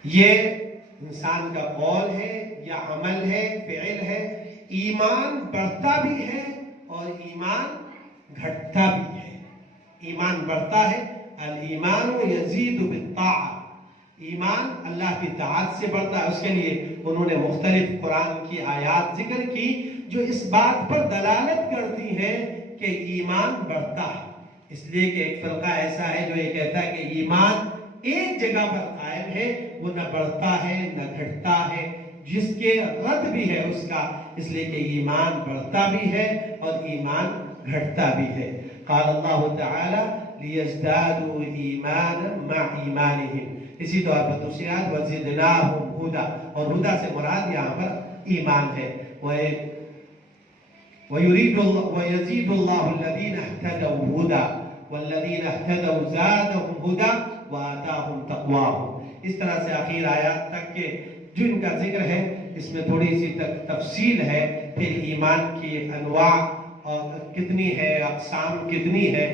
یہ انسان کا قول ہے یا عمل ہے، فعل ہے. ایمان بڑھتا بھی ہے اور ایمان گھٹتا بھی ہے. ایمان بڑھتا ہے، الایمان یزید بالطاعہ، ایمان اللہ کی طاعت سے بڑھتا ہے. اس کے لیے انہوں نے مختلف قرآن کی آیات ذکر کی جو اس بات پر دلالت کرتی ہیں کہ ایمان بڑھتا ہے. اس لیے کہ ایک فرقہ ایسا ہے جو یہ کہتا ہے کہ ایمان ایک جگہ پر قائم ہے، وہ نہ بڑھتا ہے نہ گھٹتا ہے، جس کے رد بھی ہے اس کا. اس لیے کہ ایمان بڑھتا بھی ہے اور ایمان گھٹتا بھی ہے. قال اللہ تعالی لیزدادوا ایمانا مع ایمانہم. اسی طور پر دوسری آیت وزدناہم ہدی، اور ہدی سے مراد یہاں پر ایمان ہے. وَيَزِيدُ اللَّهُ الَّذِينَ اهْتَدَوْا هُدًى وَالَّذِينَ اهْتَدَوْا زَادَهُمْ هُدًى وَآتَاهُمْ تَقْوَاهُمْ. اس طرح سے آخر آیات تک کے جو ان کا ذکر ہے اس میں تھوڑی سی تفصیل ہے. پھر ایمان کی انواع اور کتنی ہے، اقسام کتنی ہے،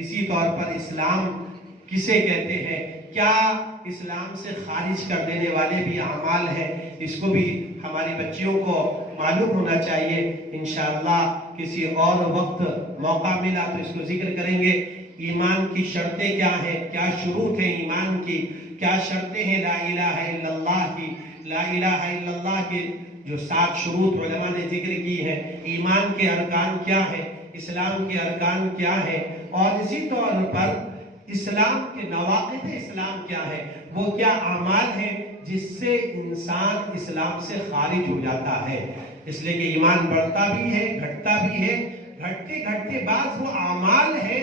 اسی طور پر اسلام کسے کہتے ہیں، کیا اسلام سے خارج کر دینے والے بھی اعمال ہیں، اس کو بھی ہماری بچیوں کو معلوم ہونا چاہیے. انشاءاللہ کسی اور وقت موقع ملا تو اس کو ذکر کریں گے. ایمان کی شرطیں کیا ہیں، کیا شروط ہیں ایمان کی، کیا شرطیں ہیں لا الہ الا اللہ کی. لا الہ الا اللہ کی جو 7 شروط علماء نے ذکر کی ہیں. ایمان کے ارکان کیا ہیں، اسلام کے ارکان کیا ہیں، اور اسی طور پر اسلام کے نواقض اسلام کیا ہے، وہ کیا اعمال ہیں جس سے انسان اسلام سے خارج ہو جاتا ہے. اس لیے کہ ایمان بڑھتا بھی ہے گھٹتا بھی ہے. گھٹتے گھٹتے بعض وہ اعمال ہیں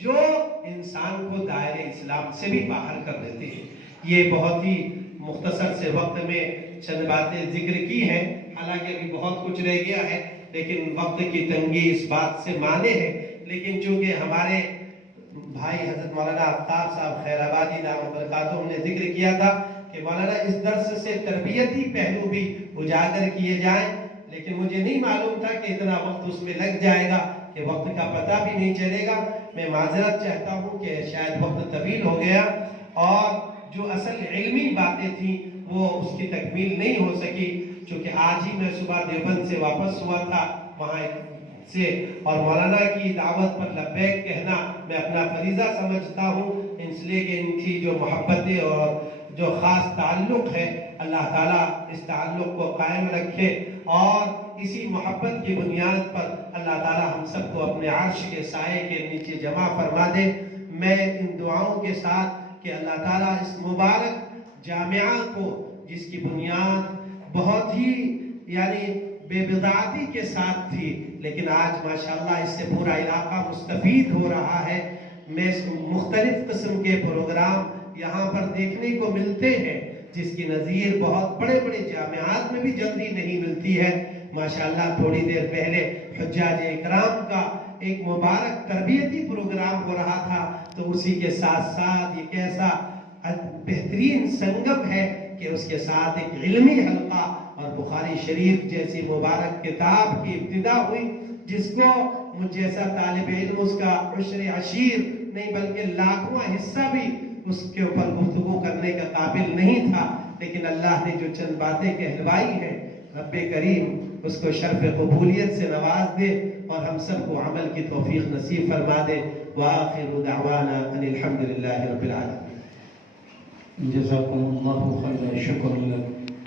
جو انسان کو دائرے اسلام سے بھی باہر کر دیتے ہیں. یہ بہت ہی مختصر سے وقت میں چند باتیں ذکر کی ہیں، حالانکہ ابھی بہت کچھ رہ گیا ہے لیکن وقت کی تنگی اس بات سے مانے ہے. لیکن چونکہ ہمارے بھائی حضرت مولانا آفتاب صاحب خیر آبادی دامت برکاتہم نے ذکر کیا تھا کہ مولانا اس درس سے تربیتی پہلو بھی اجاگر کیے جائیں، لیکن مجھے نہیں معلوم تھا کہ اتنا وقت اس میں لگ جائے گا کہ وقت کا پتہ بھی نہیں چلے گا. میں معذرت چاہتا ہوں کہ شاید وقت طویل ہو گیا اور جو اصل علمی باتیں تھیں وہ اس کی تکمیل نہیں ہو سکی. چونکہ آج ہی میں صبح دیوبند سے واپس ہوا تھا وہاں سے، اور مولانا کی دعوت پر لبیک کہنا میں اپنا فریضہ سمجھتا ہوں. اس لیے کہ ان کی جو محبتیں اور جو خاص تعلق ہے اللہ تعالیٰ اس تعلق کو قائم رکھے اور اسی محبت کی بنیاد پر اللہ تعالیٰ ہم سب کو اپنے عرش کے سائے کے نیچے جمع فرما دے. میں ان دعاؤں کے ساتھ کہ اللہ تعالیٰ اس مبارک جامعہ کو جس کی بنیاد بہت ہی یعنی بے بدعاتی کے ساتھ تھی لیکن آج ماشاءاللہ اس سے پورا علاقہ مستفید ہو رہا ہے. میں مختلف قسم کے پروگرام یہاں پر دیکھنے کو ملتے ہیں جس کی نظیر بہت بڑے بڑے جامعات میں بھی جلدی نہیں ملتی ہے. ماشاءاللہ تھوڑی دیر پہلے حجاج اکرام کا ایک مبارک تربیتی پروگرام ہو رہا تھا تو اسی کے ساتھ ساتھ یہ کیسا بہترین سنگم ہے کہ اس کے ساتھ ایک علمی حلقہ اور بخاری شریف جیسی مبارک کتاب کی ابتدا ہوئی جس کو مجھ جیسا طالب علم اس کا عشر عشیر نہیں بلکہ لاکھواں حصہ بھی اس کے اوپر گفتگو کرنے کا قابل نہیں تھا. لیکن اللہ نے جو چند باتیں کہلوائی ہیں رب کریم اس کو شرف قبولیت سے نواز دے اور ہم سب کو عمل کی توفیق نصیب فرما دے. وآخر دعوانا ان الحمدللہ رب العالمین. جزاکم اللہ خیر. شکر لک.